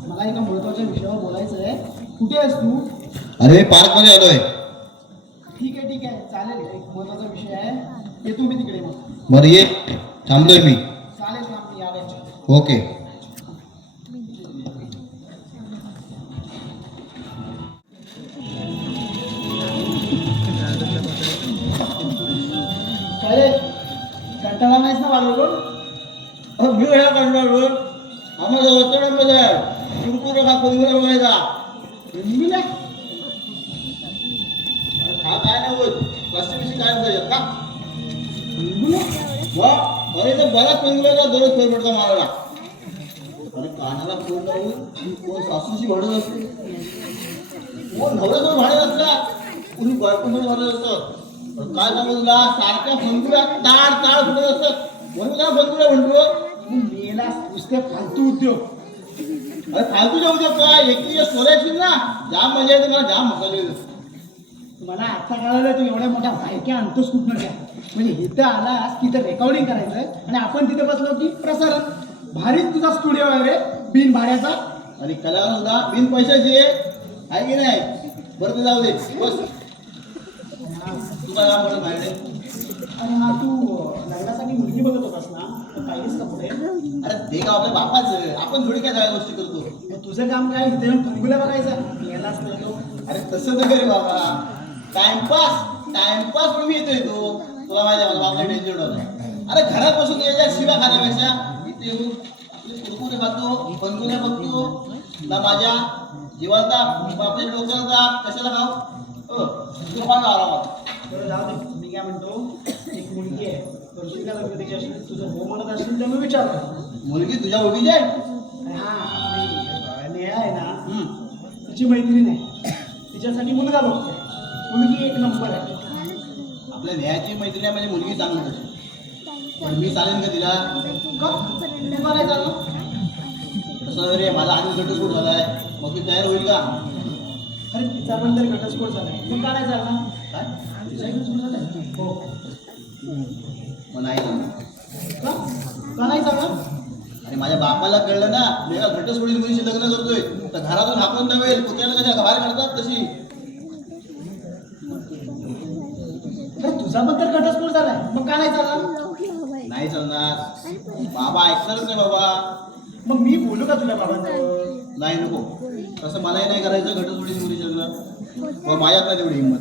मला एका महत्वाच्या विषयावर बोलायचं आहे. कुठे आहेस तू? अरे पार्क मध्ये आलोय. ठीक आहे चालेल. एक महत्वाचा विषय आहे, येतो मी तिकडे. मग बरं ये, थांबलोय मी. चालेल ना, मी आल्याच्या. ओके. अरे कंटाळा नाहीच ना वाढवलं? मी ह्या कंटाळलो. आम्हाला वचनांमध्ये कुरकुर का कुरकुर बघायचा. मी नाही. हा काय नाही होत, कशी काय पाहिजे का? अरे तर बराच पेंगुलाचा दररोज फेर पडतो मला. अरे कानाला फोन लावून कोण सासूशी भांडत असते, कोण नवऱ्यासोबत भांडत असतात, कोणी बायकोसोबत भांडत असतात. काय सांगू तुला, सारख्या फंगुऱ्या ताड ताड फुटत असतात. म्हणून काय फंगुऱ्या म्हणतो तू मेला नुसते फालतू उद्योग. अरे फालतूच्या उद्या काय एकटी सोडायची ना, जाम मजा येते. मला जाम मसाले येते. मला आता कळालं तू एवढ्या मोठ्या बायक्या आणतोस कुठनं काय. म्हणजे इथं आलास की इथं रेकॉर्डिंग करायचं आणि आपण तिथे बसलो की प्रसारण. भारीच तुझा स्टुडिओ आहे रे, बिन भाड्याचा. आणि कला सुद्धा बिन पैशाची आहे की नाही. बरं ते जाऊ दे, बस. तू काय काम करत बाहेर? आणि हा तू लग्नासाठी मुलगी बघत होतास ना, तर पाहिजेच का पुढे. अरे ते का आपल्या बापाचं, आपण थोडी काय सगळ्या गोष्टी करतो. मग तुझं काम काय इथे येऊन फंगुला बघायचं यालाच नाही तो. अरे तसं तर करे बाबा, टाइमपास म्हणून मी येतोय तो. तुला माहिती आहे मला बापला टेन्शन होतं. अरे घरात बसून याच्या शिव्या खाण्यापेक्षा इथे येऊन आपले कुरकुरे खातो, फंगुल्या बघतो ना. माझ्या जीवाचा बापल्या डोक्याचा कशाला खाऊ. हो तुला पाहिजे आरामात. बरं जाऊ दे. मी काय म्हणतो, एक मुलगी आहे करशील का लग्न तिच्याशी. तुझं हो म्हणत असेल तर मी विचारतो. मुलगी तुझ्या ओळखीची आहे? आणि हा आपली नेहा आहे ना, तिची मैत्रीण आहे, तिच्यासाठी मुलगा बघतो. मुलगी एक नंबर आहे. आपल्या न्यायाची मैत्रीण आहे म्हणजे मुलगी चांगली तशी. पण मी चालेन का तिला? का तू काय चाललं. तसं रे माझा आधी घटस्फोट झालाय, मग ती तयार होईल का? अरे तिचा पण तर घटस्फोट झालाय, तू का नाही चालला. काय तिचा घटस्फोट झालाय. हो. मग नाही चालणार. का नाही चालला. आणि माझ्या बापाला कळलं ना मी एका घटस्फोटीत मुलीशी लग्न करतोय तर घरातून हाकून नव्हे कुत्र्याला कशा बाहेर काढतात तशी. अरे तुझा पण तर घटस्फोट झालाय, मग का नाही चालला. नाही चालणार. बाबा ऐकणारच नाही बाबा. मग मी बोलू का तुझ्या बाबांचं. नाही नको. तसं मलाही नाही करायचं घटस्फोटीत मुलीशी लग्न. मग माझ्यात नाही तेवढी हिंमत.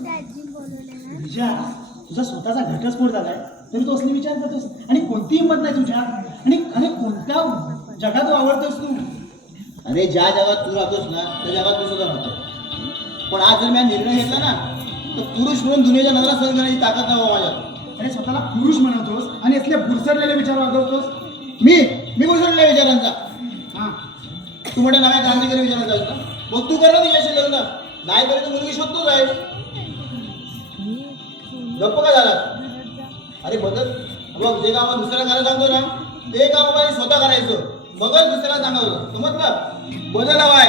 तुझा स्वतःचा घटस्फोट झालाय तरी तू असले विचार करतोस. आणि कोणती हिंमत नाही तुझ्या. आणि आणि कोणत्या जगात वावरतोस तू. अरे ज्या जगात तू राहतोस ना त्या जगात मी सुद्धा राहतो. पण आज जर मी निर्णय घेतला ना तर पुरुष म्हणून दुनियाच्या नजरा सहन करण्याची ताकद नाही बाबा माझ्यात. अरे स्वतःला पुरुष म्हणतोस आणि असले बुरसडलेले विचार वागवतोस. मी बोलतोय विचारांचा. हा तू मोठ्या नव्या क्रांतिकारी विचारांचा आहेस ना. मग तू कर ना तिच्याशी लग्न. नाही करे तर मुलगी शोधतोच आहे. गप्प का झाला. अरे बदल बघ, जे काम दुसऱ्याला करायला सांगतो ना ते काम आपण स्वतः करायचं, मगच दुसऱ्याला सांगायचं. समजलं. बदल हवाय.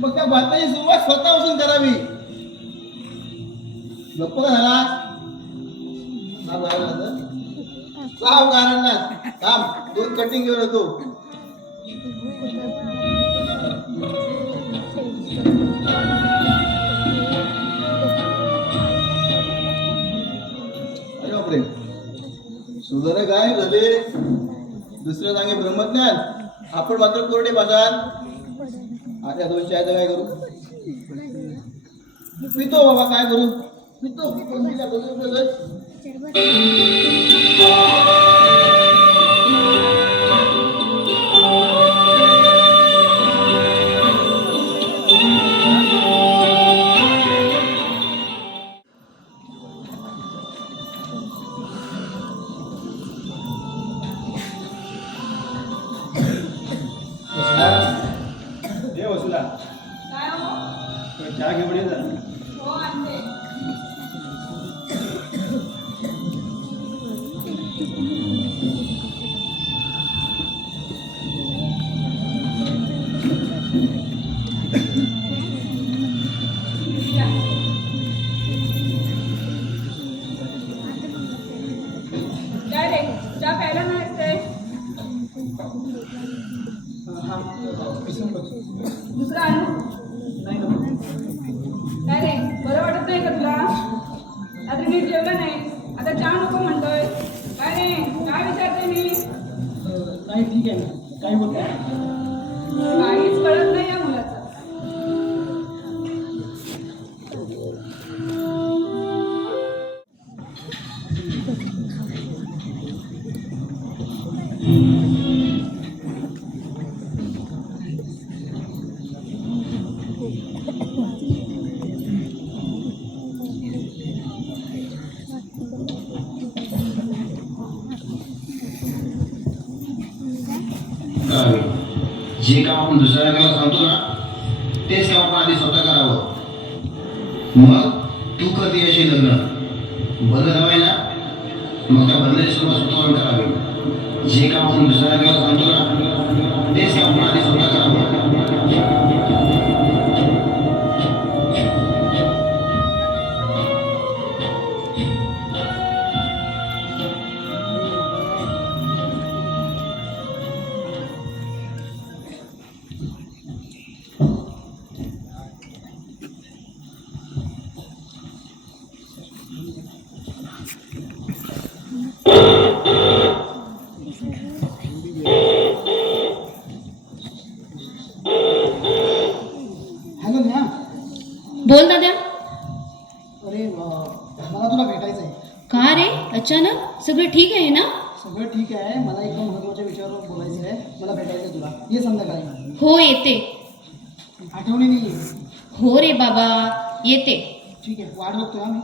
मग त्या भारताची सुरुवात स्वतःपासून करावी. गप्प का झाला. साव कारण थांब 2 कटिंग घेऊन येतो. अरे बापरे, सुधारे काय झाले. दुसऱ्या जागे ब्रह्मज्ञान, आपण मात्र कोरडे बाजार. आता 2 चायचं काय करू. पितो बाबा, काय करू. पितो वसुला. काय हो. चहा घेऊन ये जा. हो आणते. काय रे चहा प्यायला नाही असते. दुसरा आणू. काय रे बरं वाटत नाही का तुला. रात्री नीट जेवलं नाही, आता चहा नको म्हणतोय. काय रे काय विचारते मी. काही ठीक आहे ना, काही होत नाही. काहीच कळत नाही या मुलाचं. जे काम आपण दुसऱ्याला करायला सांगतो ना तेच काम आपण आधी स्वतः करावं. मग तू कर तिच्याशी लग्न. बंद हवाय ना मग त्या बंधाची सुरुवात स्वतःहून करावी. जे काम आपण दुसऱ्याला करायला सांगतो ना तेच काम आपण आधी स्वतः करावं. अरे मला तुला भेटायचं आहे. का रे अचानक? सगळं ठीक आहे ना? सगळं ठीक आहे. मला एका महत्त्वाच्या विषयावर बोलायचं आहे. मला भेटायचं आहे तुला. ये संध्याकाळी. हो येते. आठवणीने ये. हो रे बाबा येते. ठीक आहे. वाट बघतोय आम्ही.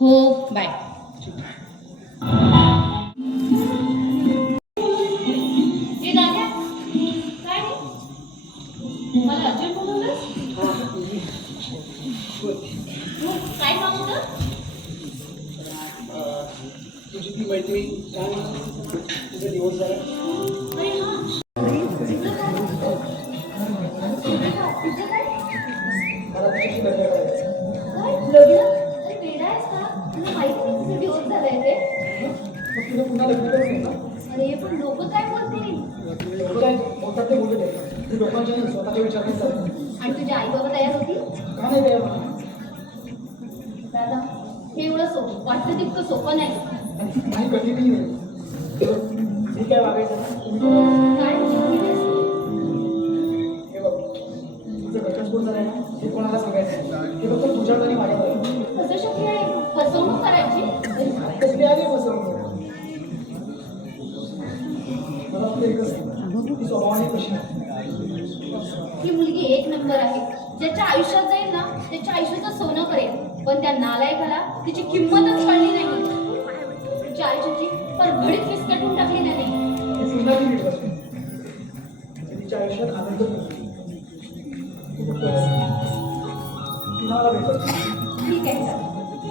हो बाय. ए दादा काय रे? मला अर्जंट बोलवलंस? हो, काय काम होतं? तुझी ती मैत्रीण काय तुझा दिवस झाला. अरे हां. तुझं काय? तुझं काय? मला तुझ्याशी लग्न करायचं. काय? लग्न? अरे वेडा आहेस का? तुला माहिती नाही तुझं दिवस झालाय ते? मग तुला पुन्हा लग्न करायचं ना. अरे पण लोक काय बोलतील? एवढं काय बोलतात ते बोलू दे. तू लोकांच्या नाही स्वतःच्या विचाराने चालतो. आणि तुझी आई बाबा तयार होती? का नाही तयार होणार? दादा हे एवढं सोपं वाटतं तितकं सोपं नाही. नाही कधी नाही होईल. मी काय वागायचं ना तुम्ही काय हे बघ तुझं घटस्फोट झालाय ना हे कोणाला सांगायचं नाही. हे फक्त तुझ्यावर आणि माझ्यावर. कसं शक्य आहे? फसवणूक करायची? कसली आली फसवणूक. मला तुला एकच सांग ती स्वभावाने कशी आहे. ही मुलगी एक नंबर आहे. ज्याच्या आयुष्यात जाईल ना त्याच्या आयुष्याचं सोनं करेल. पण त्या नालायकाला तिची किंमतच कळली नाही. तिच्या आयुष्याची परभडीत विस्कटून टाकली नाही. हे सुद्धा ती नीट बसली. तिच्या आयुष्यात आनंद नसतो. तू फक्त तिला मला भेटत. ठीक आहे सर,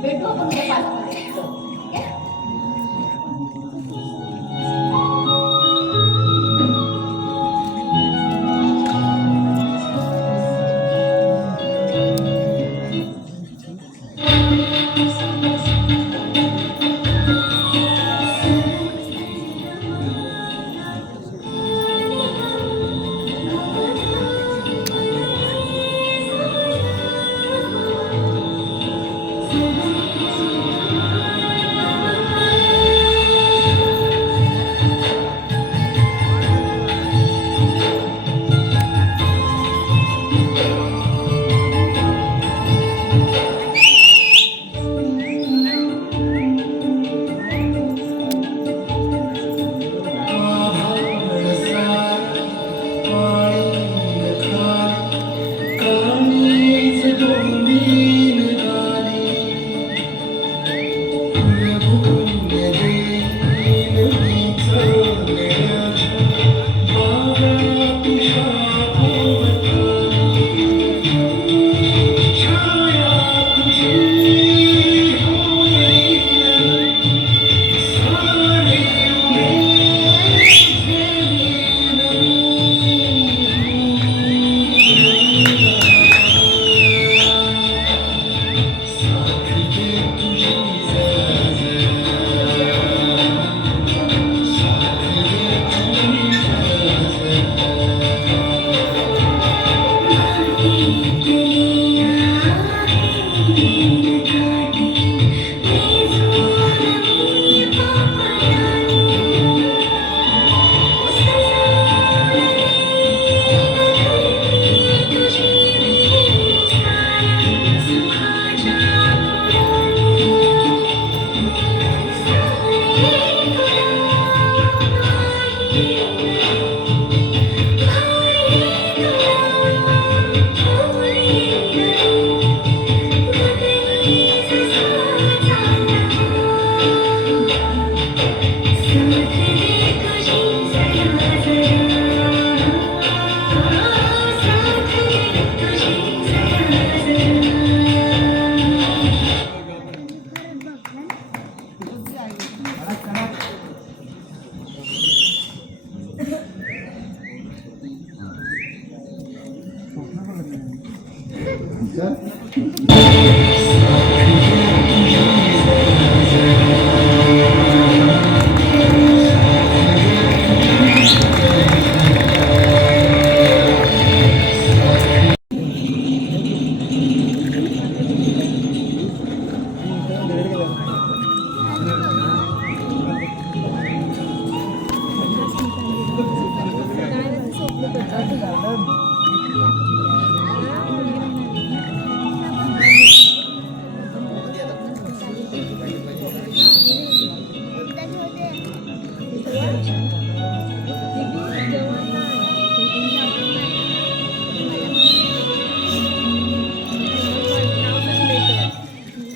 भेटू आपण उद्या पार्कमध्ये. ठीक आहे?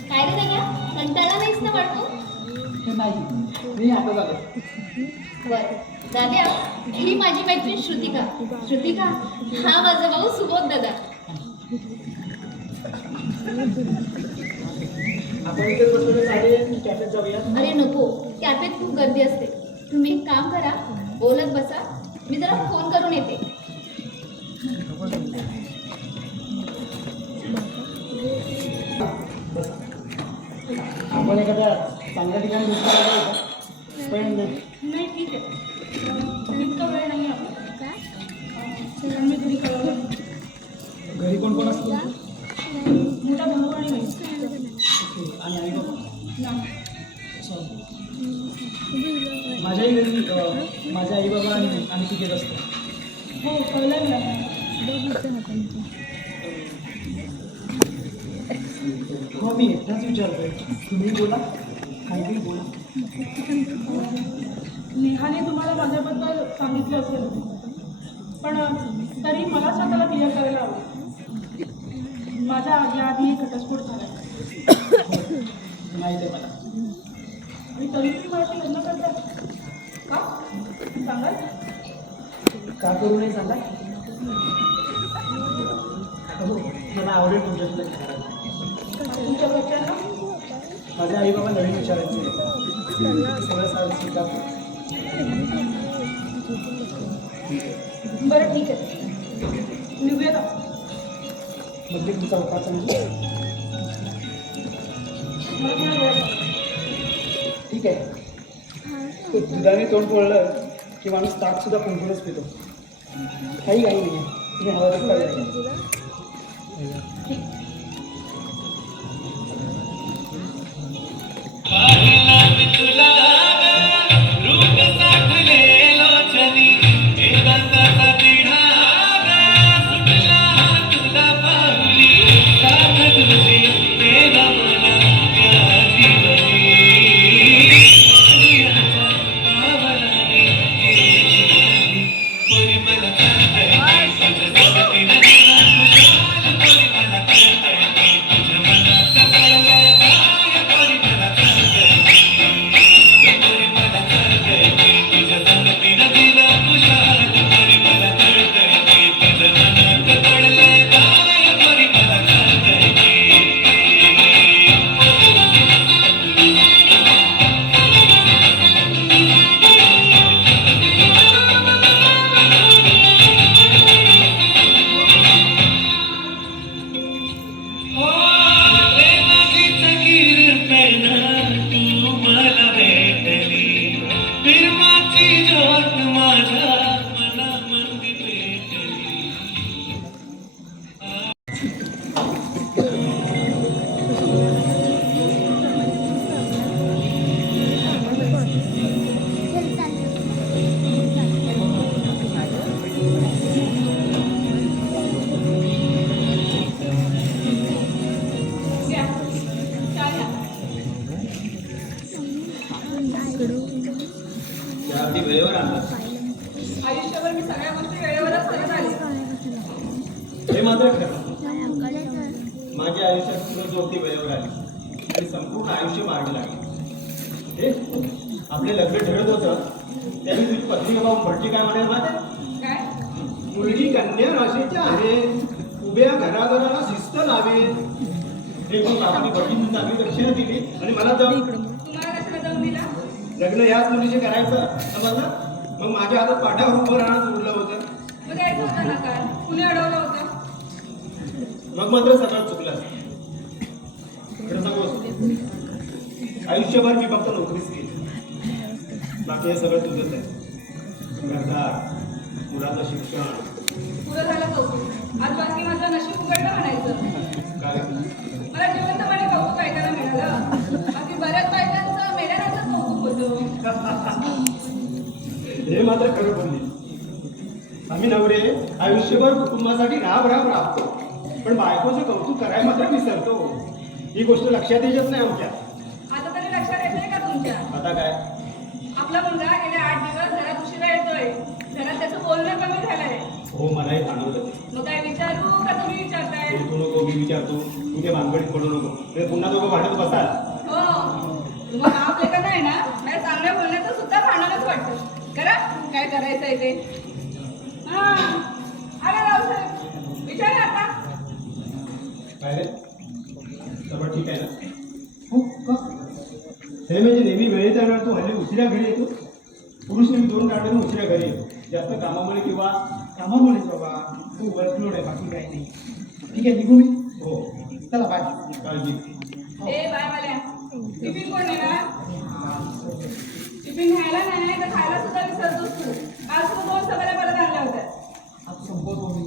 काय रे दादा, कंटाळा नाहीस ना वाटतो? नाही मी आता जातो. बर दाद्या, ही माझी मैत्रीण श्रुतिका. श्रुतिका, हा माझा भाऊ सुबोध दादा. आपण इथे बसलेलं चालेल, कॅफेत जाऊया. अरे नको, कॅफेत खूप गर्दी असते. तुम्ही एक काम करा, बोलत बसा, मी जरा फोन करून येते. आपण एखाद्या चांगल्या ठिकाणी बसलेलं जाऊ, पण नाही ठीक आहे. इतका वेळ नाही आपला. मी घरी कळवलं. घरी कोण कोण असतं? मोठा भाऊ आणि मी. आणि आई बाबा? नाही. माझ्याही घरी माझे आई बाबा आणि तिघेच असतं. हो कळलं मला. हो मी एकटाच विचारतोय, तुम्ही बोला, काहीतरी बोला. नेहाने तुम्हाला माझ्याबद्दल सांगितलं असेल, पण तरी मला स्वतःला क्लिअर करायला हवं. माझा याआधी एक घटस्फोट झाला माहीत आहे मला. आणि तरी तुम्ही माझ्याशी लग्न करताय का? सांगाल? का करू नाही सांगा? हो मला आवडेल तुमच्याशी लग्न करायला. तुमच्या घरच्यांना? माझे आई बाबा नवीन विचारायचे सगळं सारं स्वीकारतो. बरं ठीक आहे, निघूया का? मग ते तुमचा उपास म्हणजे मला थोडा वेळ लागेल. ठीक आहे. तो दुधाने तोंड पोळलं की माणूस ताकसुद्धा कुंकूनच पितो. काही नाही आहे, तुम्ही हवं तर काय पाहिला मी तुला ग, रूप साठलेलो चली, एकांताचा तिढा ग, सुटला तुला पाहुली, साथ तुझी तेव्हा मला त्या जीवनी, पाण्याच्या पावलाने केली शिवली, कोणी मला कळतंय, तुझं सोबतीनं गेला खुशाल, कोणी मला कळतंय, तुझ्या मनात कळलंय काय, कोणी मला कळतंय, कोणी मला कळतंय, तुझ्या संगतीनं गेला खुशाल, कोणी मला कळतंय, तुझ्या मनात कळलंय काय, कोणी मला कळतंय. हो प्रेमाचीच किरपेन तू मला भेटली, प्रेमाची ज्योत माझ्या मनामध्ये पेटली. घ्या. चहा घ्या. अगदी वेळेवर आणला. आयुष्यभर मी सगळ्या गोष्टी वेळेवरच करत आले. हे मात्र खरं, माझ्या आयुष्यात तुला जो अगदी वेळेवर आली आणि संपूर्ण आयुष्य मार्गी लागले. हे आपले लग्न ठरत होतं त्यावेळी तुझी पत्नी बाबा म्हटली काय म्हणाल माहिती आहे? काय? मुलगी कन्या राशीच्या आहे, उभ्या घराघराला शिस्त लावे. हे मग बाबांनी बघितली चांगली दक्षिणा दिली आणि मला जाऊन तुम्हाला कशाला जाऊन दिला? लग्न याच मुलीशी करायचं समजलं. मग माझ्या हातात पाठावर उभं राहणं उरलं होतं. मग द्यायचं होतं ना काय? कुणी अडवलं होतं? मग मात्र सगळं चुकलं. खरं सांगू, आयुष्यभर मी फक्त नोकरीच केली, बाकी हे सगळं तुझंच आहे. घरदार, मुलाचं शिक्षण, पुरं झालं कौतुक. आज बाकी माझं नशीब उघडलं म्हणायचं. काय मला जिवंतपणे कौतुक ऐकायला मिळालं. बाकी बऱ्याच बायकांचं मेल्यानंतर कौतुक होतं. हे मात्र खरं बोलली. आम्ही नवरे आयुष्यभर कुटुंबासाठी राब राबतो, पण बायकोचं कौतुक करायला मात्र विसरतो. ही गोष्ट लक्षात येत नाही आमच्या. आता तरी लक्षात येते का तुमच्या. आता काय आपला मुलगा गेले 8 दिवस घरात उशिरा येतोय. घरात त्याचं बोलणं कमी झालंय. हो मलाही जाणवलं. मग काय विचारू का तुम्ही विचारताय? हे तू नको मी विचारतो तू ते भानगडीत पडू नको ते पुन्हा दोघं भांडत बसाल. हो मग आप लेखा नाही ना माझ्या चांगल्या बोलण्याचं सुद्धा भांडणच वाटतं. करा काय करायचंय ते. हा अरे रावसाहेब विचार आता. काय रे सगळं ठीक आहे ना? हो का? हे म्हणजे नेहमी वेळेत येणार तू हल्ली उशिरा घरी येतो. पुरुष नेहमी 2 आठवड्याने उशिरा घरी येतो. जास्त कामामुळे किंवा कामामुळेच बाबा, तू वर्कलोड आहे, बाकी काही नाही. ठीक आहे, निघू मी. हो चला बाय. काळजी. ए बाय वाल्या टिफिन कोण येणार? टिफिन न्यायला नाही तर खायला सुद्धा विसरतोस तू. काल सुद्धा 2 सगळ्या परत आणल्या होत्या. आता संपवतो मी.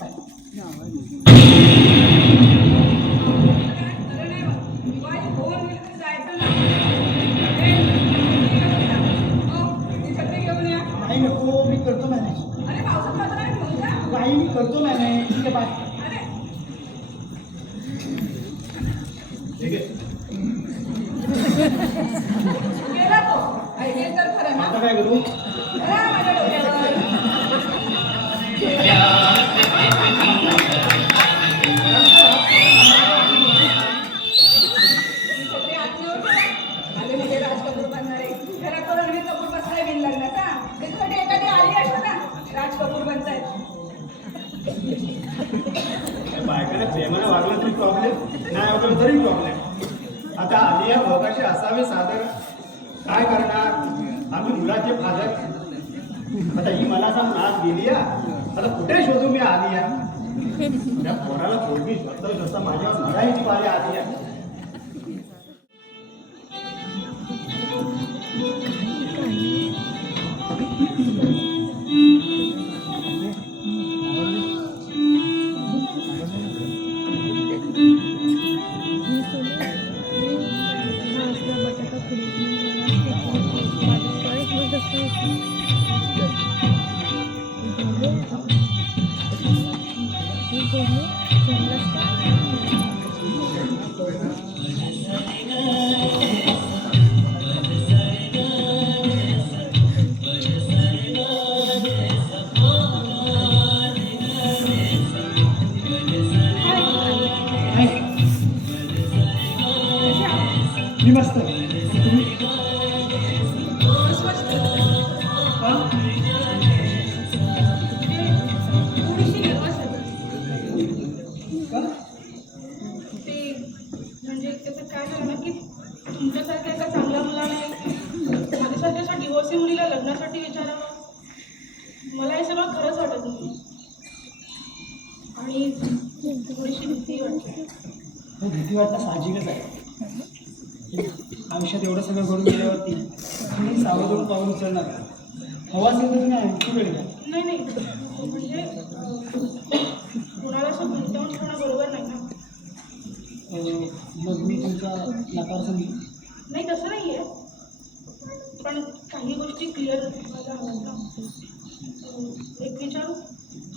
बाय. खरं नाही मग. दिवाळी होऊन गेली तरी जायचं नाही. ती छत्री घेऊन या. नाही नको, मी करतो मॅनेज. अरे पावसात मात्र नाही घेऊन जा. नाही मी करतो मॅनेज. ठीक आहे, बाय. अरे ठीक आहे गेला तो. ऐकेल तर खरं ना. आता काय करू? चला माझ्या डोक्यावर. ती छत्री आतमध्ये ठेवा. आले म्हणजे राज कपूर बनणार आहे. घरात तो रणवीर कपूर बसलाय बिन लग्नाचा. त्याच्यासाठी एखादी आली असतं ना राज कपूर बनतायत. बायकाने प्रेमाने वागलं तरी प्रॉब्लेम नाही वागलं तरी प्रॉब्लेम. आता आलिया भोगाशी असावे सादर काय करणार आम्ही मुलाचे फादर. आता ही मला सांग आज गेली आता कुठे शोधू मी आलिया? त्या पोराला पोरगी शोधता शोधता माझ्यावर मलाही ती पाहिजे आलिया. मी मस्त. तुम्ही? हा? थोडीशी nervous आहे. का? ते म्हणजे त्याचं काय झालं ना की तुमच्यासारख्या एका चांगल्या मुलाने माझ्यासारख्या अशा डिवोर्सी मुलीला लग्नासाठी विचारावं मला हे सगळं खरंच वाटत नाही. आणि थोडीशी भीती वाटते. हो, भीती वाटणं साहजिकच आहे. आयुष्यात एवढं सगळं घडून गेल्यावरती तुम्ही सावधून पाऊल उचलणार. हवा असेल तर तुम्ही आणखी वेळ घ्या. नाही नाही म्हणजे कोणाला असं गुंतवून ठेवणं बरोबर नाही ना. मग मी तुमचा नकार सांगेन. नाही तसं नाही आहे पण काही गोष्टी क्लिअर व्हायला हव्यात ना. एक विचारू?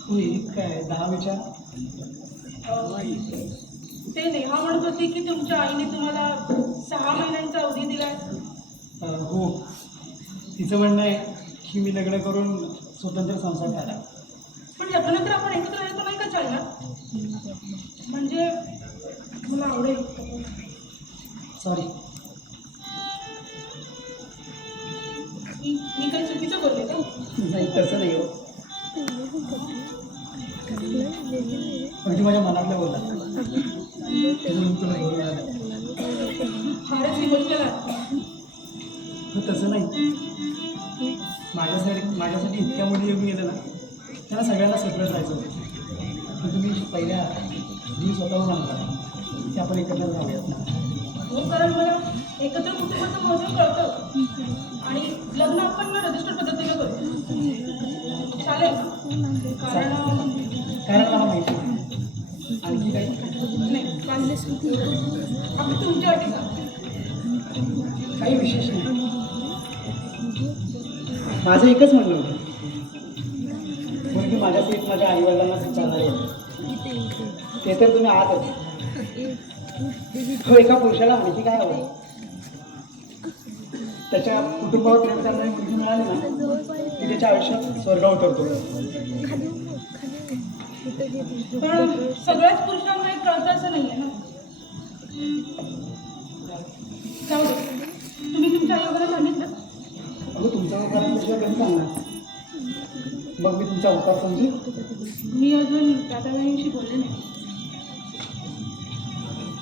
हो, एक काय 10 विचार. ते नेहा म्हणत होती की तुमच्या आईने तुम्हाला 6 महिन्यांचा अवधी दिलाय. हो, तिचं म्हणणं आहे की मी लग्न करून स्वतंत्र संसार करा. पण लग्नानंतर आपण एकत्र राहायचं नाही का चालणार? म्हणजे मला आवडेल. सॉरी. मी काही चुकीचं बोलले का? नाही, तसं नाही हो. म्हणजे माझ्या मनातलं बोलला. फारच इमोशनल आहे. हो, तसं नाही. माझ्यासाठी इतक्या मुली येऊन गेल्या ना, त्यांना सगळ्यांना सेपरेट राहायचं होतं. पण तुम्ही पहिल्या मी स्वतःहून सांगता की आपण एकत्र राहूयात ना. हो, कारण मला एकत्र कुटुंबाचं महत्त्व कळतं आणि लग्न आपण ना रजिस्टर पद्धतीने करू. चालेल कारण मला माहिती आहे. आणखी काही नाही आपण तुमच्या अटी काही विशेष नाही. माझं एकच म्हणणं होतं मुलगी माझ्यासाठी माझ्या आईवडिलांना विचारणार आहे. ते तर तुम्ही आहातच. हो, एका पुरुषाला माहिती काय हवं? त्याच्या कुटुंबावर प्रेम करणारी मुलगी मिळाली ना की त्याच्या आयुष्यात स्वर्ग उतरतो. पण सगळ्याच पुरुषांना हे कळतं असं नाहीये ना. जाऊ दे, तुम्ही तुमच्या आईवडिलांना सांगितलं? अगं तुमचा होकार तुझ्या कधी सांगणार? मग मी तुमचा होकार समजू? मी अजून दादाबाईंशी बोलले नाही.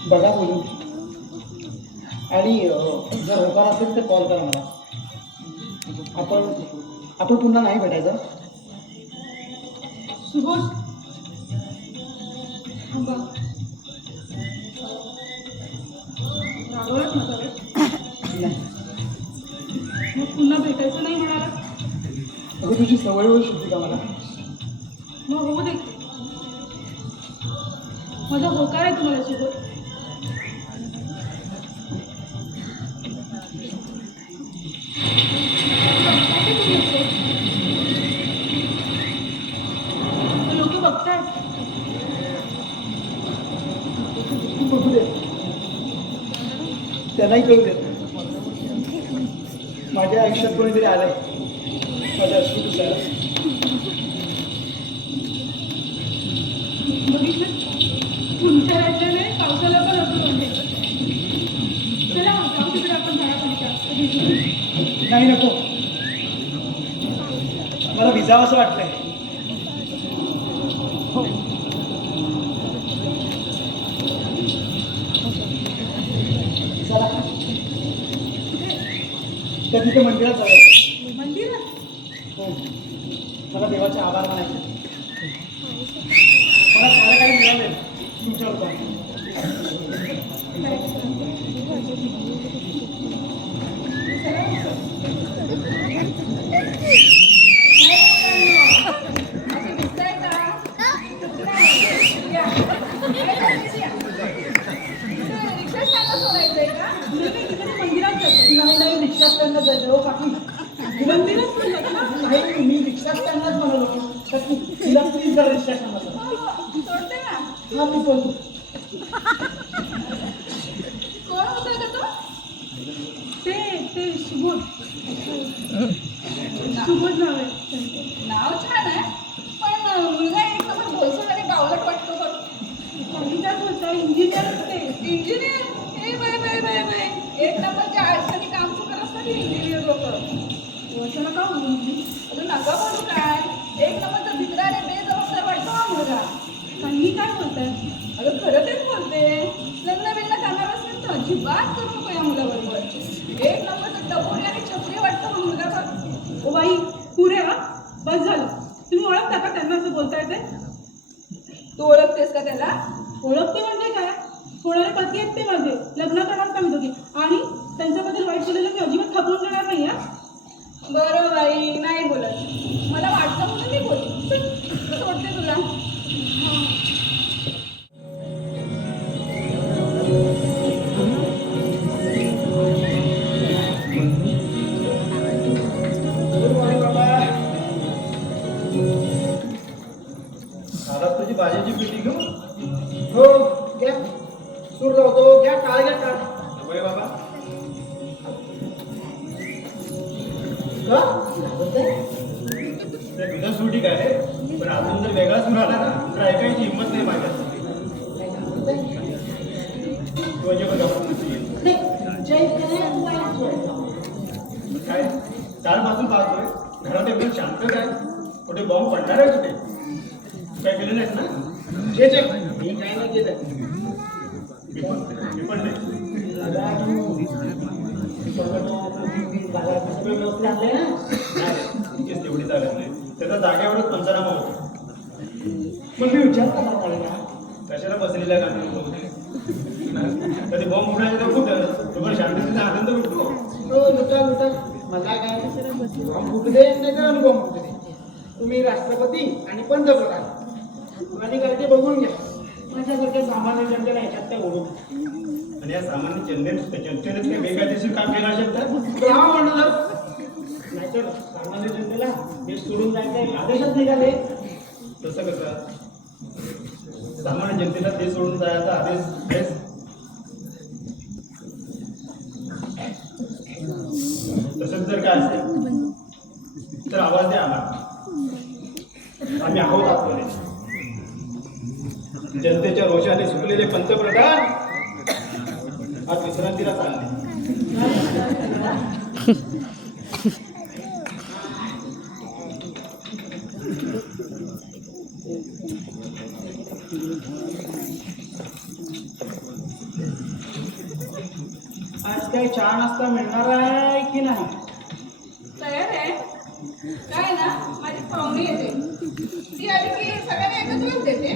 बघा बोलून, आणि जर होकार असेल तर कॉल करा मला. आपण पुन्हा नाही भेटायचं. सुबोध, थांबा. रागवलाच माझा वेळ. नाही. मग पुन्हा भेटायचं नाही म्हणाला? अगं तुझी सवय होऊ शकते का मला? मग होऊ दे. माझा होकार आहे तुम्हाला सुबोध. लोक बघतायत. तू बघू दे, त्यांनाही कळू दे. माझ्या आयुष्यात कोणीतरी आलंय माझ्या अश्रू पुसायला. बघितलं, तुमच्या राज्याने पावसाला पण असं म्हणते. चला जाऊ तिकडे आपण झाडाखाली. नाही नको, मला विजावं असं वाटतंय. चला त्या तिथे मंदिरात जाऊया. मंदिरात? हो, मला देवाचे आभार मानायचे. मला सारं काही मिळालं तुमच्या होता. नाही रिक्षा स्टँडला जायचं हो काकी. नाही मी रिक्षा स्टँडलाच म्हणालो काकी. तिला प्लीज जरा रिक्षा स्टँडला. हा मी बोलतो. कोण होतं का तो? ते सुबोध. सुबोध नाव आहे. नाव छान आहे, पण मुलगा एक नंबर बोलसोड आणि गावलट वाटतो बघ. काही काय बोलता, इंजिनियर असते. इंजिनियर? हे बाय बाय बाय बाय, एक नंबरच्या आळसाने काम चुकत असतात इंजिनियर लोक. वर्षाला का बोलू? अजून नका बोलू काय, एक नंबरचा भित्रा आणि बेजबाबदार वाटतो हा मुलगा. काही काय बोलताय? अगं खरं तेच बोलते. लग्न बिग्न करणार असेल तर अजिबात करू नको या मुलाबरोबर. एक नंबरचा डबोरी आणि छपरी वाटतो हा मुलगा बघ. ओ बाई पुरे हा, बस झालं. तुम्ही ओळखता का त्यांना असं बोलता येते? तू ओळखतेस का त्याला? ओळखते म्हणजे काय, होणारे पती आहेत ते माझे. लग्न करणार का मी दोघी, आणि त्यांच्याबद्दल वाईट बोलायला मी अजिबात खपवून घेणार नाही. हा बरं बाई, नाही बोलत. मला वाटतं म्हणून मी बोलते. सोडते तुला. आलात तुझी भाजीची पेटी घेऊ. हो घ्या, सूर लावतो. घ्या टाळ, घ्या टाळ. नको बाबा. का त्या तुझा सुटी काय रे, पण अजून जर वेगळा सूर आला ना तर ऐकायची हिंमत नाही माझ्यात. तू अजिबात घाबरत नसते. काय कालपासून पाहतोय घरात एकदम शांत. काय कुठे बॉम्ब पडणार आहे कुठे? तू काय केलं नाहीस ना? जे मी काही नाही केलं. मी पण नाही. व्यवस्थित आणलंय ना. इतकेच तेवढी चालत नाही. त्याचा जागेवरच पंचनामा होतो. पण मी विचार करणार मला कशाला बसलेला का कधी बॉम्ब उडायचं तर कुठं तुम्हाला शांततेचा आनंद भेटतो. हो लुटा मला काय बॉम्ब फुटू दे नाही तर बॉम्ब फुटू दे. तुम्ही राष्ट्रपती आणि पंतप्रधान आणि काय ते बघून घ्या. माझ्यासारख्या सामान्य जनतेला ह्याच्यात त्या ओढून. आणि या सामान्य जनतेनेच काही बेकायदेशीर काम केलं असेल तर म्हणलं नाहीतर सामान्य जनतेला हे सोडून जायचं आदेशच निघाले. तसं कसं सामान्य जनतेला ते सोडून जायचा आदेश तसंच जर काय असेल तर आवाज द्या आम्हाला. आम्ही आहोत आपल्याला. जनतेच्या रोषाने सुकलेले पंतप्रधान आज विश्रांतीला चालले. आज काही चहा नाश्ता मिळणार आहे की नाही? तयार आहे काय ना, माझी पाहुणी येते, ती आली की सगळ्यांना एकत्रच देते.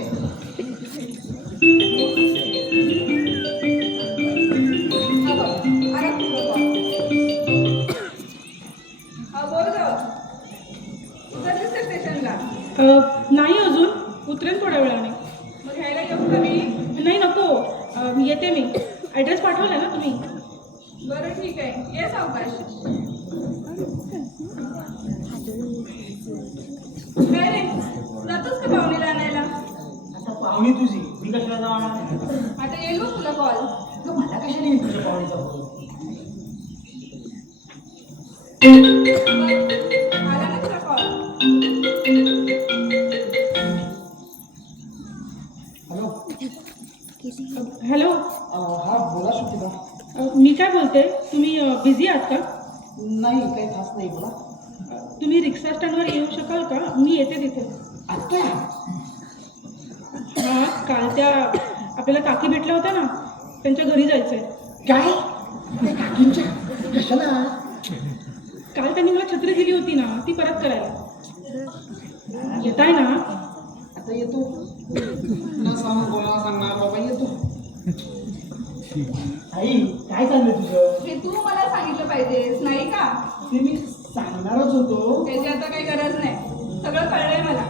हा बघ, आला तुझा call. हा बोल ग, उतरलीस का स्टेशनला? नाही अजून, उतरेन थोड्या वेळाने. मग घ्यायला येऊ का मी? नाही नको, येते मी. ॲड्रेस पाठवला ना तुम्ही? बरं ठीक आहे, ये सावकाश. काय रे, जातोस का पाहुणीला आणायला? आता पाहुणी तुझी, मी कशाला जाणार? आता येईल बघ तुला कॉल. मला कशाला येईल तुझ्या पाहुणीचा फोन? आला ना तुला कॉल. हॅलो. हॅलो, हा बोला शुक्रिया. मी काय बोलते, तुम्ही बिझी आहात का? नाही, काही खास नाही, बोला. तुम्ही रिक्षा स्टँडवर येऊ शकाल का? मी येते तिथे. आता हां, काल त्या आपल्याला काकी भेटल्या होत्या ना, त्यांच्या घरी जायचं आहे. काय? त्या काकींच्या कशाला? काल त्यांनी मला छत्री दिली होती ना, ती परत करायला. येत आहे ना? आता येतो. न सांग कोणाला सांगणार बाबा, येतो. आई, काय चाललंय तुझं? हे तू मला सांगितलं पाहिजेस, नाही का? ते मी सांगणारच होतो. त्याची आता काही गरज नाही, सगळं कळलंय मला.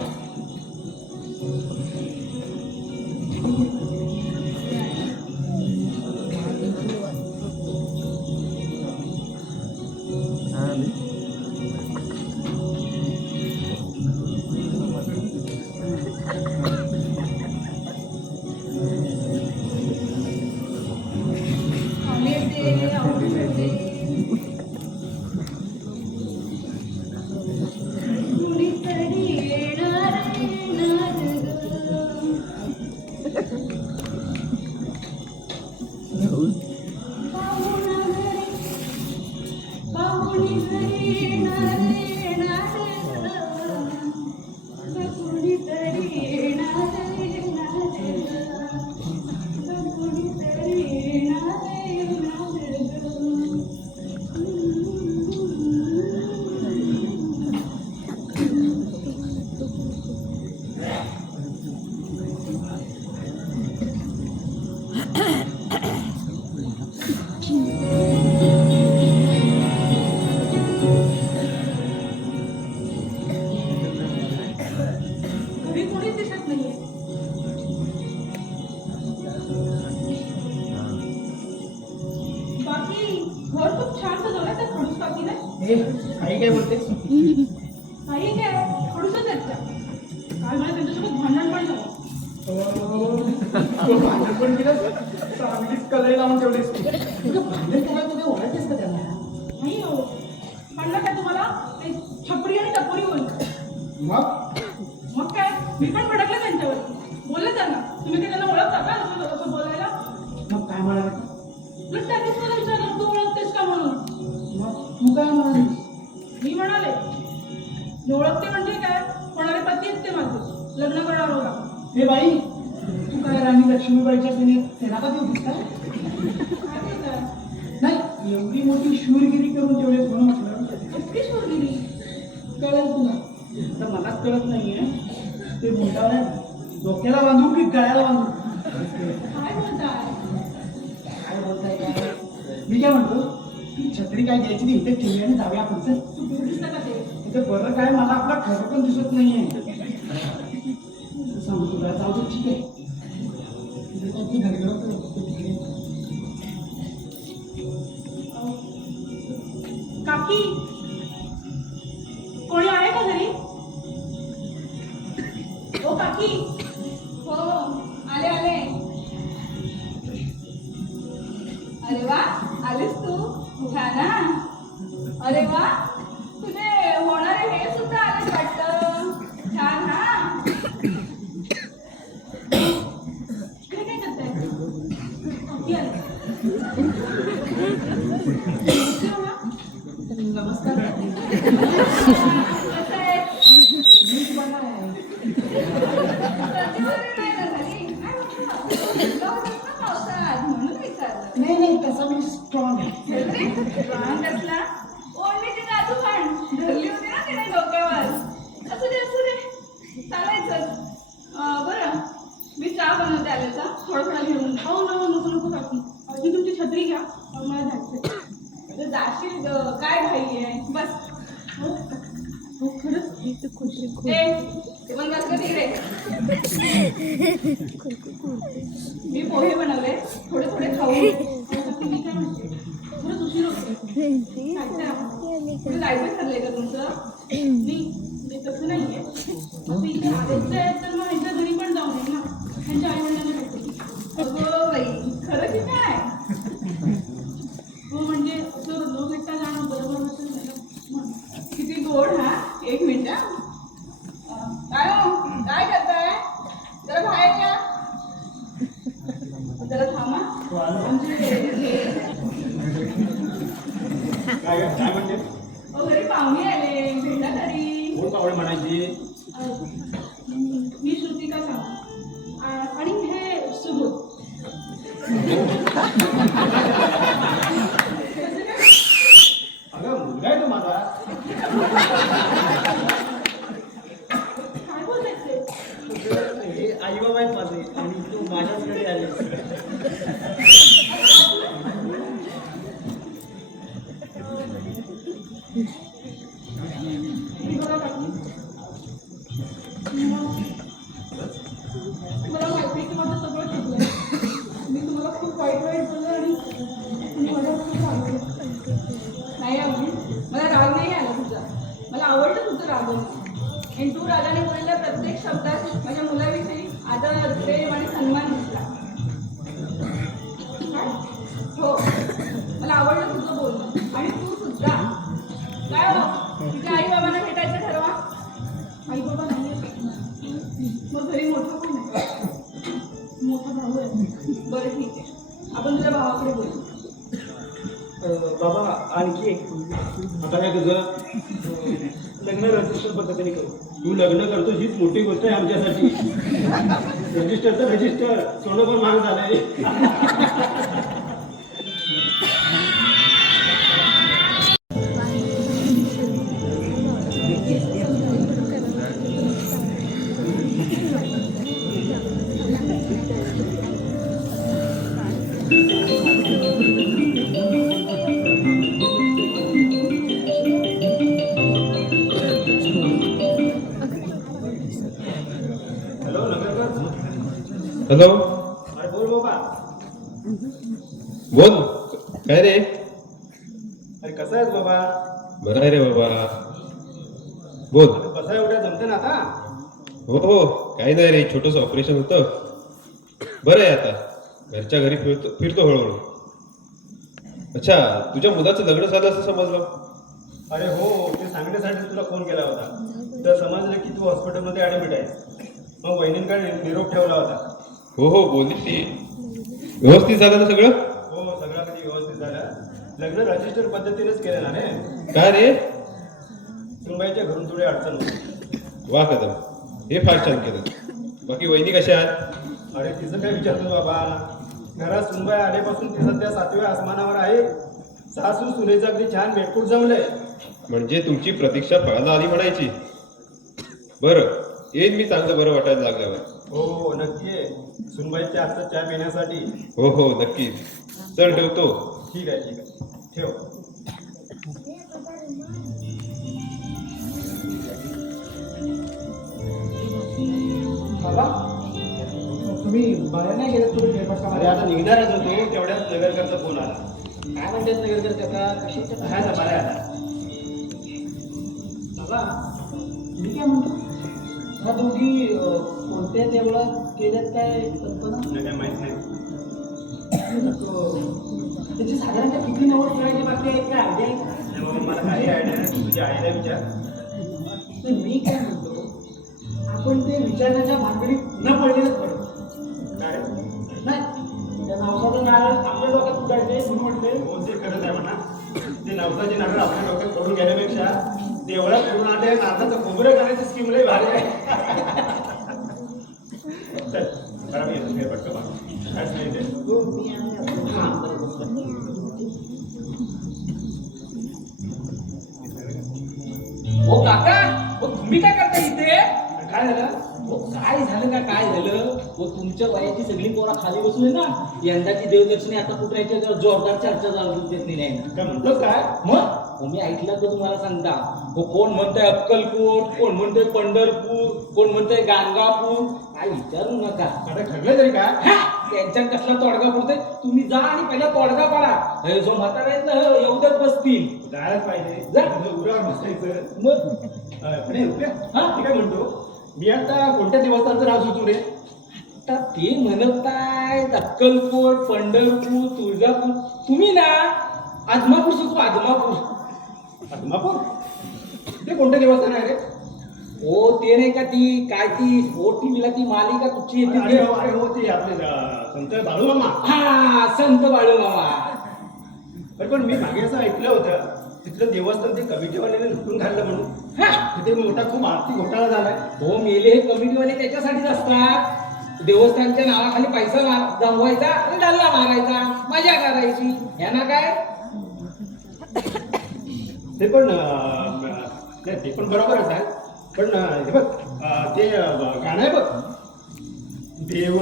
घरी कोणीच दिसत नाहीये. बाकी घर खूप छान सजवलं त्या खडूस काकीने. आई काय बोलतेस? काही काय, खडूसच आहेत त्या. काल मला त्यांच्यासोबत भांडण पण झालं. भांडण पण केलं, चांगलीच कलई लावून ठेवलीस. तुझं भांडण करायला तुझ्या ओळखतेस का त्यांना? नाही हो, म्हणलं काय तुम्हाला, ते छपरी आणि टपोरी बोलतो. मग काय, मी पण भडकले त्यांच्यावर. बोलले त्यांना, तुम्ही ते त्यांना ओळखता का असं बोलायला? मग काय म्हणाले? त्यांनीच मला विचारलं, तू ओळखतेस का म्हणून. मग तू काय म्हणाली? मी म्हणाले, मी ओळखते म्हणजे काय, होणारे पती आहेत ते माझे, लग्न करणार होता. हे बाई, तू काय राणी लक्ष्मीबाईच्या सेनापती होतीस काय? काय बोलताय? नाही, एवढी मोठी शूरगिरी करून ठेवलीस म्हणून म्हटलं. इतकी शोधगिरी. कळेल तुला. तर मलाच कळत नाहीये, ते मुंडाला डोक्याला बांधू की गळ्याला बांधू? काय बोलताय? काय बोलताय काय? मी काय म्हणतो, ती छत्री काय द्यायची ती इथे ठेवली आणि जाऊया आपण. चल. तू दूर दिसतं का ते? इथे बरं काय, मला आपला खरं पण दिसत नाहीये. सांगू तुला, जाऊ दे, ठीक आहे. तुझं काय ते घडघडत तिकडे. काकी, कोणी आहे का घरी? ओ काकी. हो, आले आले. अरे वा, आलीस तू. उठा ना. अरे वा, तुझे होणारे हे सुद्धा आले वाटतं. छान हा. इकडे काय करताय? अगदी आले. नमस्कार. कसं आहे? मी तुम्हाला सर्दीवगैरे नाही ना झाली? काय म्हटलं? जाऊ दे ना पावसात, म्हणून विचारलं. नाही तसा मी स्ट्रॉंग आहे. वाहन कसला? ओढणीची जादू वाहन धरली होती ना तिने डोक्यावर. असू दे चालायचं. बरं, मी चहा बनवते आल्याचा, थोडा घेऊन. हो नको काकी. ही तुमची छत्री घ्या, मला जायचंय. अगं जाशील गं, काय घाई आहे? बस. हो खरंच ए, ते पण बस गं तिकडे. मी पोहे बनवले, थोडे खाऊ. मी काय म्हणते, खरंच उशीर होतो. कुठे जायचं ठरलंय का तुमचं? नाही ते तसं नाहीये. असं इथे आलेच आहे तर मग ह्यांच्या घरी पण जाऊ नये ना. ह्यांच्या आई वडिलांना भेटते. अगं बाई, खरं की काय? हो म्हणजे असं न भेटता जाणं बरोबर नसेल मला. किती गोड हा. एक मिनिट हा. काय हो, काय करताय? जरा बाहेर या. जरा थांबा. म्हणजे काय म्हणते घरी पाहुणे आले, भेटा तरी. कोण पावडे म्हणायची? मी श्रुतिका सांगू आणि हे सुबोध. अगं मुलगा आहे तो माझा. काय बोलायचे? हे आई बाबा आहेत माझे आणि तू माझ्याचकडे आले. मला माहिती आहे की माझं सगळं चुकलंय. मी तुम्हाला खूप वाईट बोलले आणि तुम्ही मला खूप सांगितलं. नाही अगदी मला राग नाही आला तुझा. मला आवडलं तुझं रागवणं. आणि तू रागाने बोललेल्या प्रत्येक शब्दात माझ्या मुलाविषयी आदर, प्रेम आणि सन्मान दिसला. काय? हो, मला आवडलं तुझं बोलणं. आणि तू सुद्धा. काय हो, तिच्या आई बाबांना भेटायचं ठरवा. आई बाबा नाही आहेत. मग घरी मोठा कोण आहे? मोठा भाऊ आहे. बरं ठीक आहे, आपण तुझ्या भावाकडे बोलू. बाबा आणखी एक आता काय तुझं लग्न रजिस्टर पद्धतीने करू. तू लग्न करतो हीच मोठी गोष्ट आहे आमच्यासाठी. रजिस्टर तर रजिस्टर, सोनं पण महाग झालंय. हॅलो नगरकर. हॅलो, अरे बोल बाबा. बोल. काय रे? अरे कसा आहेस बाबा? बरं आहे रे बाबा. बोल. कसा एवढ्या जमते ना आता? हो, काही नाही रे, छोटंस ऑपरेशन होतं. बरं आहे आता, घरच्या घरी फिरतो हळूहळू. अच्छा, तुझ्या मुलाचं लग्न झालं असं समजलं. अरे हो, ते सांगण्यासाठी तुला फोन केला होता. तर समजलं की तू हॉस्पिटलमध्ये ॲडमिट आहे. मग वहिनींकडे निरोप ठेवला होता. हो बोलली ती. व्यवस्थित झालं ना सगळं? हो, सगळं अगदी व्यवस्थित झालं. लग्न रजिस्टर पद्धतीनेच केलं ना रे. काय रे? सुनबाईच्या घरून थोडी अडचण होती. वा कदम, हे फार छान केलं. बाकी वहिनी कशा आहेत? अरे तिचं काय विचारतो बाबा. घरात सुनबाई आल्यापासून ती सध्या 7व्या आसमानावर आहे. सासू सुनेचं अगदी छान मेटकूट जमलंय. म्हणजे तुमची प्रतीक्षा फळाला आली म्हणायची. बरं, येईन मी चांगलं बरं वाटायला लागल्यावर. हो नक्की आहे. सुनबाईच्या हातचा चहा पिण्यासाठी. हो नक्की. चल ठेवतो. ठीक आहे ठेव. बाबा तुम्ही बाहेर नाही गेलात तुम्ही फेरफटका अरे मारायला? आता निघणारच होतो तेवढ्यात नगरकरचा फोन आला. काय म्हणतात नगरकर काका कशाच्या काय ना बरं आता. बाबा मी काय म्हणतो ह्या दोघी कोणत्या देवळात केल्यात काय कल्पना? तुला काय माहित नाही. त्याची साधारणतः किती नवस करायचे बाकी आहेत काय आयडिया आहे? त्यामुळे मला काही आयडिया नाही. तुझ्या आईला विचार. तर मी काय म्हणतो, आपण ते विचारण्याच्या भानगडीत न पडलेलंच बरं. काय नाही, त्या नवसाचं नारळ आपल्या डोक्यात उडायचे म्हणून म्हटले. हो ते खरंच आहे म्हणा. ते नवसाचे नारळ आपल्या डोक्यात पडून घेण्यापेक्षा देवळात पडून आले नारळाचं खोबरं घालायची स्कीम लई भारी आहे. चल बरं मी येतो फेरफटका मारून. काहीच नाही ते. हो, मी आणि हां, बरोबर. ओ काका, ओ तुम्ही काय करता इथे? काय झालं? ओ काय झालं का काय झालं? ओ तुमच्या वयाची सगळी पोरा खाली बसली ना, यंदाची देवदर्शनी आता कुठरायची जोरदार चर्चा चालू तुमच्यात नाही ना. काय म्हणतोस काय? मग मी ऐकलं तर तुम्हाला सांगता, हो कोण म्हणतंय अक्कलकोट, कोण म्हणतंय पंढरपूर, कोण म्हणतंय गाणगापूर, काय विचारू नका. आता ठरलं तरी काय? हा, त्यांच्यात कसला तोडगा पडतोय? तुम्ही जा आणि पहिला तोडगा पाडा. हे जो म्हातारा आहेत ना, एवढ्याच बसतील. जायलाच पाहिजे. जा. उरावर बसायचं. मग पण रुपया हा? मी काय म्हणतो, मी आता कोणत्या देवस्थानचं नाव सुचू रे? आता ते म्हणत आहेत अक्कलकोट, पंढरपूर, तुळजापूर. तुम्ही ना आदमापूर सुचवा, आदमापूर. आदमापूर? ते कोणतं देवस्थान आहे रे? हो ते नाही का ती काय ती OTV ती मालिका कुठची येते अरे ते? हो, अरे हो, ते आपले संत बाळूमामा. हा, संत बाळूमामा. अरे पण मी मागे असं ऐकलं होतं, तिथलं देवस्थान ते कमिटीवाल्याने लुटून घाललं म्हणून. हा, तिथे मोठा खूप आर्थिक घोटाळा झालाय. हो मेले हे कमिटीवाले त्याच्यासाठीच असतात. देवस्थानच्या नावाखाली पैसा जमवायचा आणि डल्ला मारायचा, मजा करायची. यांना काय? ते पण नाही, ते पण बरोबरच आहे. पण हे बघ, ते गाणं आहे बघ, देव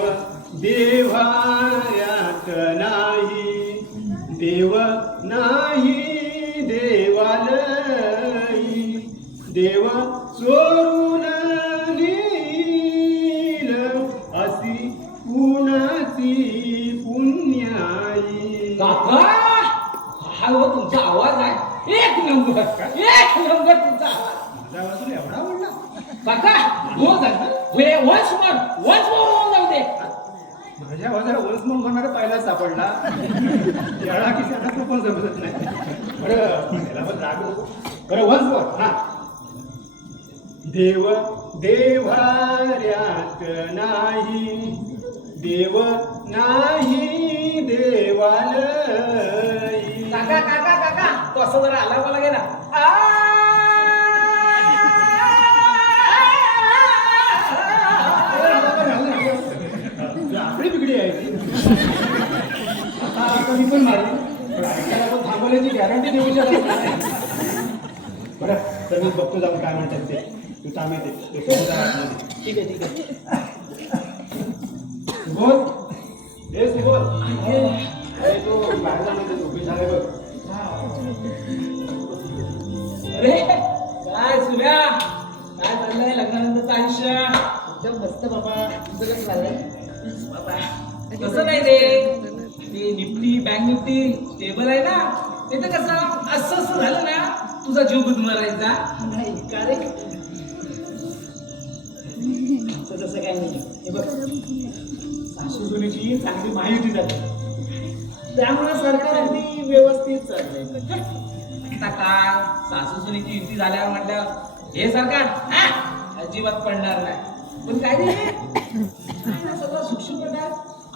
देवाऱ्यात नाही, देव नाही देवालयी, देव चोरून नेल अशी कुणाची पुण्याई. काका, हा हो तुमचा आवाज आहे एक नंबर, एक नंबर तुमचा आवाज. माझा आवाज तुला एवढा आवडला? काका हो वन्स मोर होऊन जाऊ दे. माझ्या आवाजाला वन्स मग म्हणणारा पहिला सापडला. येळा की त्यांना तो पण समजत नाही. बरं त्याला पण राग नको. बरं वन्स मोर. हा, देव देवाऱ्यात नाही, देव नाही देवालयी. काका काका काका तो असं जरा आला मला गेला. आपली बिगडी आहे ती. आता मी पण मारली, पण ऐकायला पण थांबवण्याची गॅरंटी देऊ शकत नाही. बरं तर मी बघतो जाऊन काय म्हणतात ते. तू थांब येते. ठीक आहे ठीक आहे. सुबोध, हे सुबोध, अरे तो बाहेर जाण्याचं उभी झाले बघ. अरे काय सुऱ्या, काय चाललंय लग्नानंतरचं आयुष्य? एकदम मस्त बाबा. तुझं कसं चाललंय? बाबा तसं नाही रे, ते निफ्टी बँक निफ्टी स्टेबल आहे ना, ते तर कसं असं असं झालं ना तुझा जीव गुदमरायचा. नाही का रे? तसं काही नाही. हे बघ, सासू सुनेची चांगली माहिती झाली, त्यामुळे सरकार अगदी व्यवस्थित चाललंय. आता काय सासू सुनेची युती झाल्यावर म्हटल्यावर हे सरकार अजिबात पडणार नाही. पण काय रे सगळं सूक्ष्म प्रकार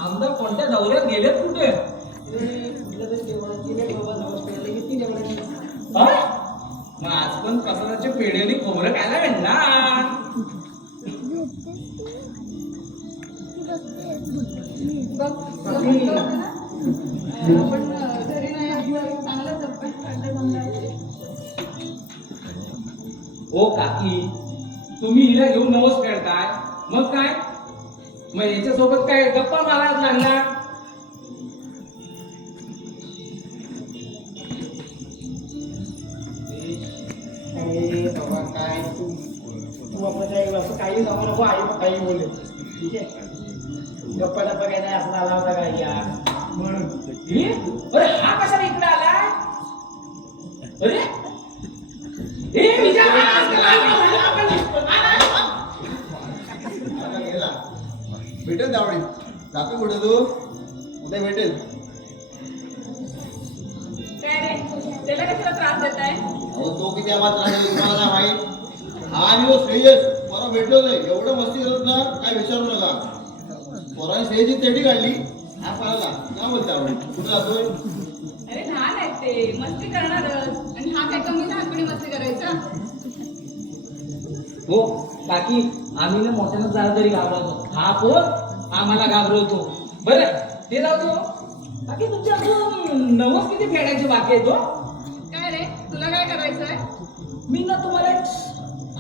आमदार कोणत्या दौऱ्यात गेलेत कुठे? कुठल्या तरी देवाला गेले बाबा, नवस करायला येतील एवढ्या. मग आज पण प्रसादाच्या पेढ्याने खोबरं खायला भेटणार. आपण घरी नाही आपलं चांगलं जपत काढलं बंगला. ओ काकी, तुम्ही हिला घेऊन नवस फेडताय, मग काय? मग याच्यासोबत काय गप्पा मारायला लागला? अरे बाबा काय तू आपलं काय असं काही सांगू नको. आई मग काही बोलेल. ठीक आहे, गप्पा टप्पा काय नाही असं आला होता काय यार म्हणून. अरे हा कशाला इकडे आला? अरे भेटेल त्यावेळी. जातो कुठे तू? उद्या भेटेल. काय रे त्याला कशाला त्रास देताय? अहो तो किती आम्हाला त्रास देतो तुम्हाला काय माहित? हा आणि तो श्रेयस परवा भेटलो नाही एवढं मस्ती करत ना काय विचारू नका. पोराने श्रेयची तेडी काढली हा पाहिला काय बोलता आपण कुठं जातोय? अरे लहान आहेत ते, मस्ती करणारच. आणि हा काय कमी लहानपणी मस्ती करायचा? हो बाकी आम्ही ना मोठ्यानं झाला तरी घाबरतो, हा पोर आम्हाला घाबरवतो. बरं ते जाऊ दे. बाकी तुमच्या अजून नवस किती फेडायचे बाकी आहे तो? काय रे, तुला काय करायचंय? मी ना तुम्हाला एक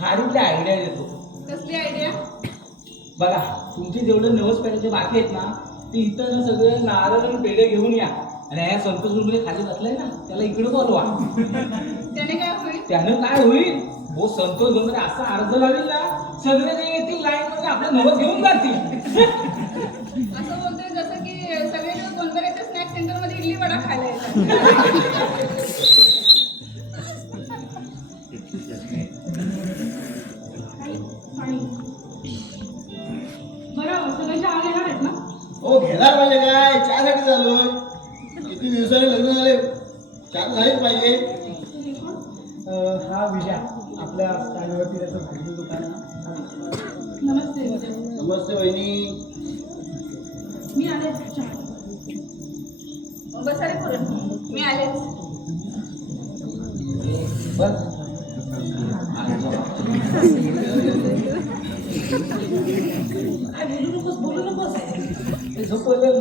भारीतली आयडिया देतो. कसली आयडिया? बघा तुमचे जेवढे नवस फेडायचे बाकी आहेत ना ते इथं ना सगळे नारळ आणि पेढे घेऊन या आणि या संतोष रुपये खाली बसलाय ना त्याला इकडे बोलवा. त्याने काय होईल? त्यानं काय होईल हो संतोष गंभीर असा अर्ज लावेल ना सगळे जे येतील लाईन मध्ये आपले नवस घेऊन जातील. असं बोलतोय जसं की सगळे लोक गोंधळाच्या स्नॅक सेंटर मध्ये इडली वडा खायला येतात. बरं सगळ्यांच्या आग येणार आहेत ना? हो घेणार म्हणजे काय चहासाठी चाललोय. किती दिवसाने लग्न झाले चहा तर झालीच पाहिजे. हा विजय आपल्या स्टँडवरती त्याचं भाजी दुकान नमस्ते. नमस्ते वहिनी. मी आले चहा. बसा रे पुरण, मी आलेच. बस बोलू नकोस ते झोपवलं.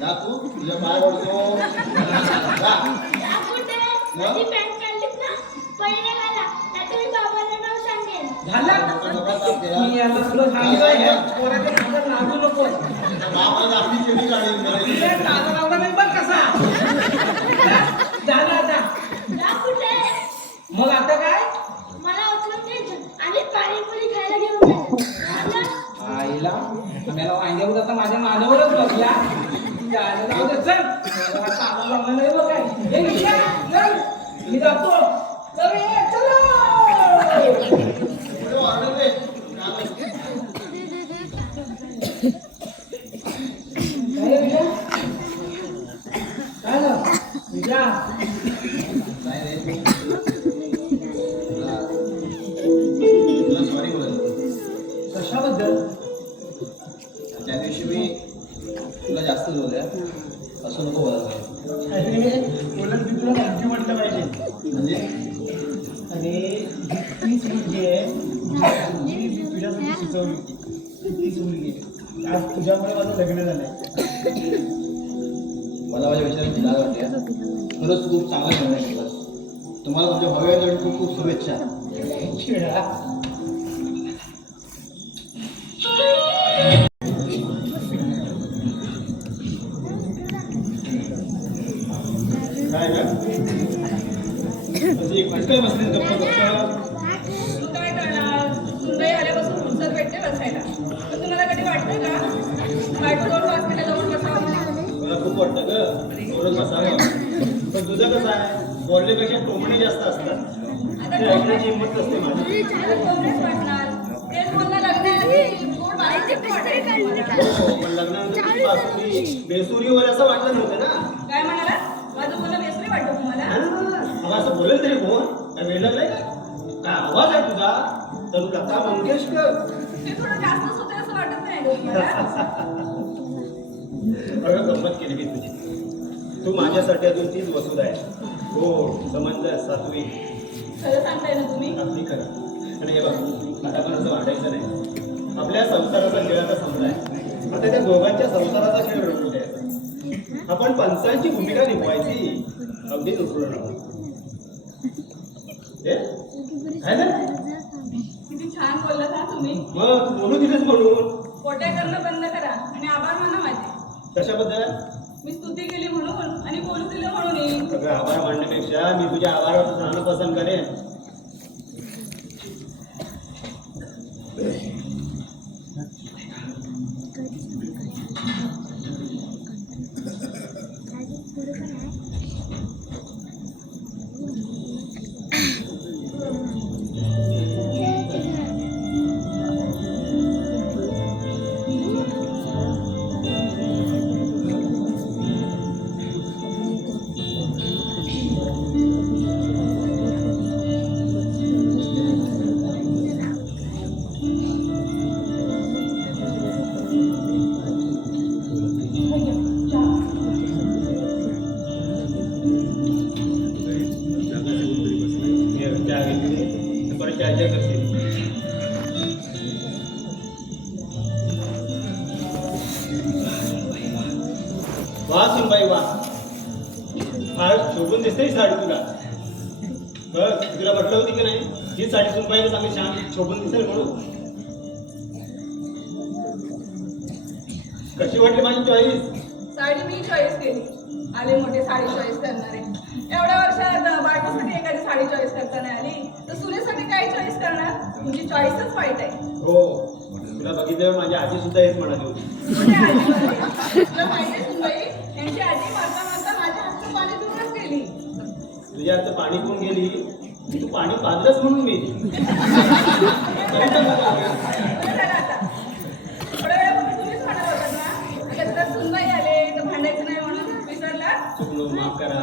जा तू तुझ्या पाय ओढतो. माझी पॅन्ट काढलीत ना पहिले घाला नाहीतर मी बाबांना नाव सांगेन. झाला मी याला तुला सांगितलं पोराच्या नादात लागू नकोस. बाबाला आपली चेडी काढेल तिला नादा लावला नाही बघ कसा. झालं आता. जा कुठे? मग आता काय मला उचलून घ्यायचं आणि पाणीपुरी खायला घेऊन जायचं. आईला मला वांग्यावर आता माझ्या मानावरच बसला. जाऊ दे चल. आता आम्हाला लावलं नाही बघ काय. हे विषय चल मी जातो. चल ये, चलो. ऑर्डर दे. काय रे विजय? काय झालं? विजय नाही रे तुला सॉरी बोलायचं. कशाबद्दल? त्या दिवशी मी तुला जास्त बोलल्या असं नको बोलायला. बोलत मी तुला थँक्यू म्हटलं पाहिजे. म्हणजे अरे तीच मुलगी आहे जी तुझ्यासाठी सुचवली होती. तीच मुलगी आहे. आज तुझ्यामुळे माझं लग्न झालंय. मला माझ्या विचारांची लाज वाटते. खरंच तू खूप चांगला निर्णय केलास. तुम्हाला तुमच्या भव्यासाठी खूप खूप शुभेच्छा. काय का म्हणजे काय बसले गप्पा गप्पा. तू काय करणार? सुंदर आल्यापासून फुरसत भेटते बसायला. पण तुम्हाला कधी वाटतं का बायकोवर हॉस्पिटल जाऊन बसावं? मला खूप वाटतं ग थोडं बसावं. पण तुझं कसं आहे बोलण्यापेक्षा टोमणे जास्त असतात. ते ऐकण्याची हिंमत नसते माझी. आता कोणीच वाटणार? तेच बोलणं लग्नाआधी गोड बाळाची वाटायची तुम्हाला. हो, पण लग्नानंतर तुझी बासुरी बेसुरी वगैरे असं वाटलं नव्हतं ना. काय म्हणाला? माझं बोलणं बेसरी वाटतं तुम्हाला? अगं असं बोलेल तरी कोण काय वेळ लागलाय का? काय आवाज आहे तुझा तर लता मंगेशकर. ते थोडं जास्तच होतं असं वाटत नाही का तुम्हाला? अगं गंमत केली मी तुझी. तू माझ्यासाठी अजून तीच वसूल आहे. गोड समंजस सात्विक. खरं सांगताय ना तुम्ही? अगदी खरं. आणि हे बघ आता पण असं वाटायचं नाही. आपल्या संसाराचा खेळ आता संपलाय. आता त्या दोघांच्या संसाराचा खेळ रंगून द्यायचा. आपण पंचांची भूमिका निभवायची. अगदी दुसरं नव्हतं. काय झालं? किती छान बोललात हा तुम्ही. मग बोलू दिलंच म्हणून. पोट्या करणं बंद करा आणि आभार माना माझे. कशाबद्दल? मी स्तुती केली म्हणून आणि बोलू दिलं म्हणून. सगळं आभार मानण्यापेक्षा मी तुझ्या आभारावर राहणं पसंत करेन. वा सुनबाई वा, फार शोभून दिसते ही साडी तुला. बघ तुला म्हटलं होती की नाही ही साडी सुनबाईला चांगली छान शोभून दिसेल म्हणून. कशी वाटली माझी चॉईस? साडी मी चॉईस केली. आले मोठे साडी चॉईस करणारे. एवढ्या वर्षात बायकोसाठी एखादी साडी चॉईस करता नाही आली तर सुनेसाठी काय चॉईस करणार? तुमची चॉईसच वाईट आहे. हो, तुला बघितल्यावर माझी आजी सुद्धा हेच म्हणाली होती. कुठे आजी म्हणते? तुला माहिती आहे सुनबाई, यांची आजी मारता मारता माझ्या हातचं पाणी दूरच गेली. तुझ्या हातचं पाणी कोण गेली? तू पाणी पाजलंच म्हणून मी. बरं झालं आता. थोड्या वेळापूर्वी तुम्हीच म्हणत होतात ना की आता सुनबाई आले तर भांडायचं नाही म्हणून. विसरला? चुकलो, माफ करा.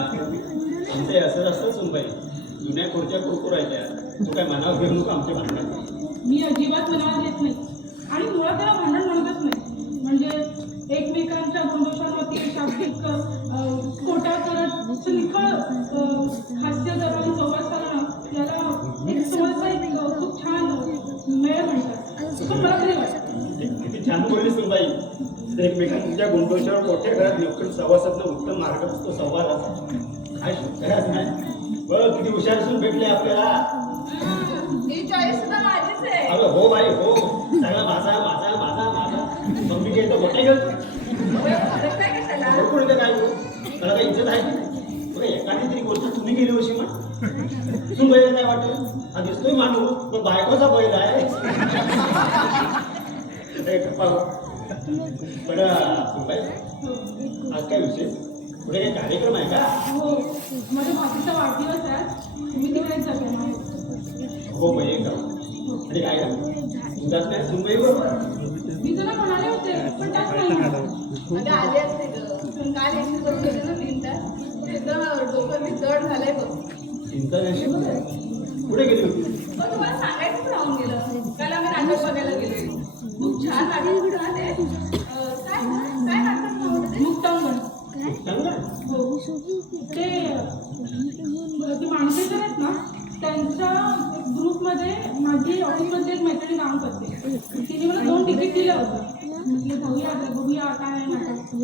आमचे असं असतं सुनबाई, जुन्या खुर्च्या कुरकुरायच्या. तू काय मनावर घेऊ नको आमच्या भांडणात. मी अजिबात मनावर घेत नाही आणि मुळात त्याला भांडण म्हणतच नाही. म्हणजे एकमेकांच्या दोषांवरती शाब्दिक खोटा करत निखळ हास्य दरम्यान संवाद साधणं याला एक समोरचा एक खूप छान मेळ म्हणतात. पण मला तरी वाटतं किती छान बोलली सुनबाई. एकमेकांच्या गुणदोषावर कोठ्या घरात निवडून संवासातनं उत्तम मार्ग असतो संवाद असा. काय शोधण्यात नाही. बरं किती हुशार असून भेटले आपल्याला. ही चॉईस सुद्धा माझीच आहे. अगं हो बाई हो, सगळा माझा माझा माझा माझा. मग मी काय तर मोठे घेतो काय कशाला? भरपूर इथं काय करू? मला काही इज्जत आहे की? बरं एखादी तरी गोष्ट तुम्ही केली अशी म्हण. सुनबाईला काय वाटतं? हा दिसतोय माणूस पण बायकोचा बैल आहे. बरं सुनबाई, आज काय विशेष? पुढे काही कार्यक्रम आहे का? हो, माझ्या भाषेचा वाढदिवस आहे. मी तिकडे जाते. हो मग ये का. आणि काय का तुझाच नाही सुनबाई बरोबर. मी तुला म्हणाले होते पण त्याच नाही. अगं आले असते ग. पण काल एकटी करून गेले ना 3 तास. एकदम डोकं मी जड झालंय बघ. चिंता नाही पुढे गेली होती. पण तुम्हाला सांगायचंच राहून गेलं. काल आम्ही नाटक बघायला गेलो. खूप छान नाटक होतं ना ते. काय नाटक नाव ते? मुक्तांगण. हो ते माणसं आहेत ना त्यांच्या ग्रुपमध्ये माझी ऑफिसमध्ये एक मैत्रिणी काम करते. तिने मला 2 तिकीट दिलं होतं. म्हटलं जाऊया बघूया काय नाटक.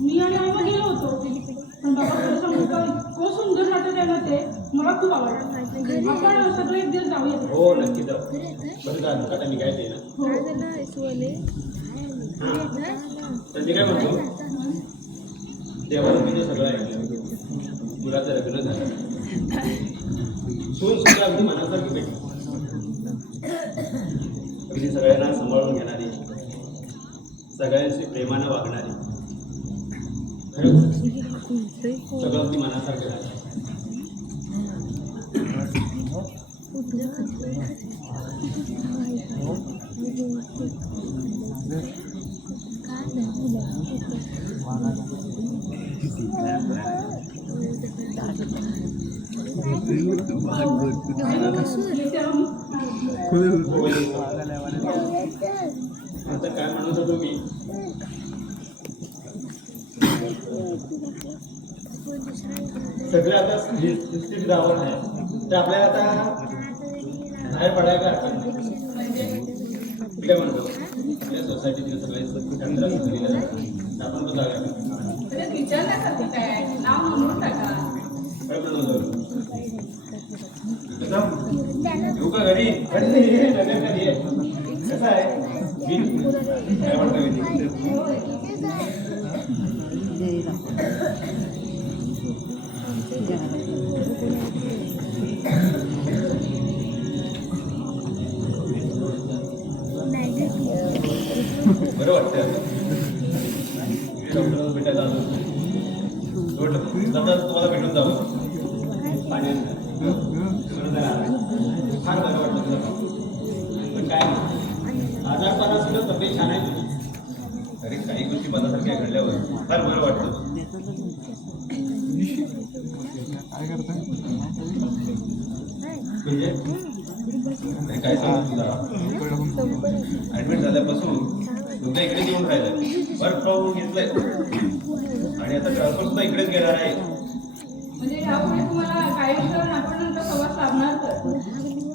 मी आणि आम्ही गेलो होतो. पण बाबा खरं सांगू का इतकं सुंदर नाटक आहे ना ते. मला खूप आवडतं. आपण सगळे एक दिवस जाऊया. हो नक्की जाऊ. बरं झालं आता निघायचंय ना. तर मी काय म्हणतो, देवानं मी सगळं ऐकलं. मुलाचं लग्न झालं. सून सुद्धा अगदी मनासारखी भेटली. अगदी सगळ्यांना सांभाळून घेणारी, सगळ्यांशी प्रेमानं वागणारी. खरंच सगळं अगदी मनासारखं झालं. आता काय म्हणत होतो मी? सगळे आता स्थिती गावात आहे तर आपल्याला आता बाहेर पडायला हरकत नाही. काय म्हणतो आपल्या सोसायटीतले सगळे आपण तो जाऊया. विचारण्यासाठी काय नाव नोंदवून टाका. येऊ का घरी? कधी कसं आहे? काय म्हणतो डॉक्टरांना भेटायला आलो जाता तुम्हाला भेटून जावं फार बरं वाटलं तुला पण काय आजारपणा सुद्धा तब्येत छान आहे तुझी. अरे काही गोष्टी मनासारख्या घडल्यावर फार बरं वाटतं. म्हणजे अरे काय सांगू तुला ऍडमिट झाल्यापासून तुमच्या इकडेच येऊन राहिलं वर्क फ्रॉम होम घेतलंय आणि आता ट्रान्सफर सुद्धा इकडेच घेणार आहे. म्हणजे यापुढे तुम्हाला काही दिवसावर नागपूरनंतर संवाद साधणार तर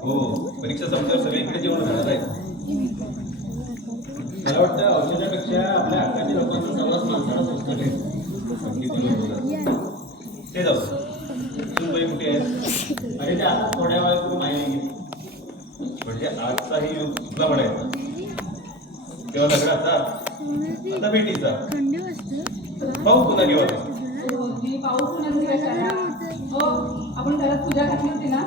हो परीक्षा संपल्यावर सगळे इकडेच येऊन राहणार आहे. मला वाटतं औषधापेक्षा आपल्या हक्काच्या लोकांचा संवाद माणसाला संस्कार आहे. किती लोक बोलतात. ते जाऊ सुनबाई कुठे आहे? अरे ते आता थोड्या वेळात तुला माहिती गेली. म्हणजे आजचाही योग तुला म्हणायचा तेव्हा लग्नाचा आता भेटीचा पाहू पुन्हा घेऊ आता. जी पाऊस पुन्हा दिवस आला हो आपण घरात पूजा घातली होती ना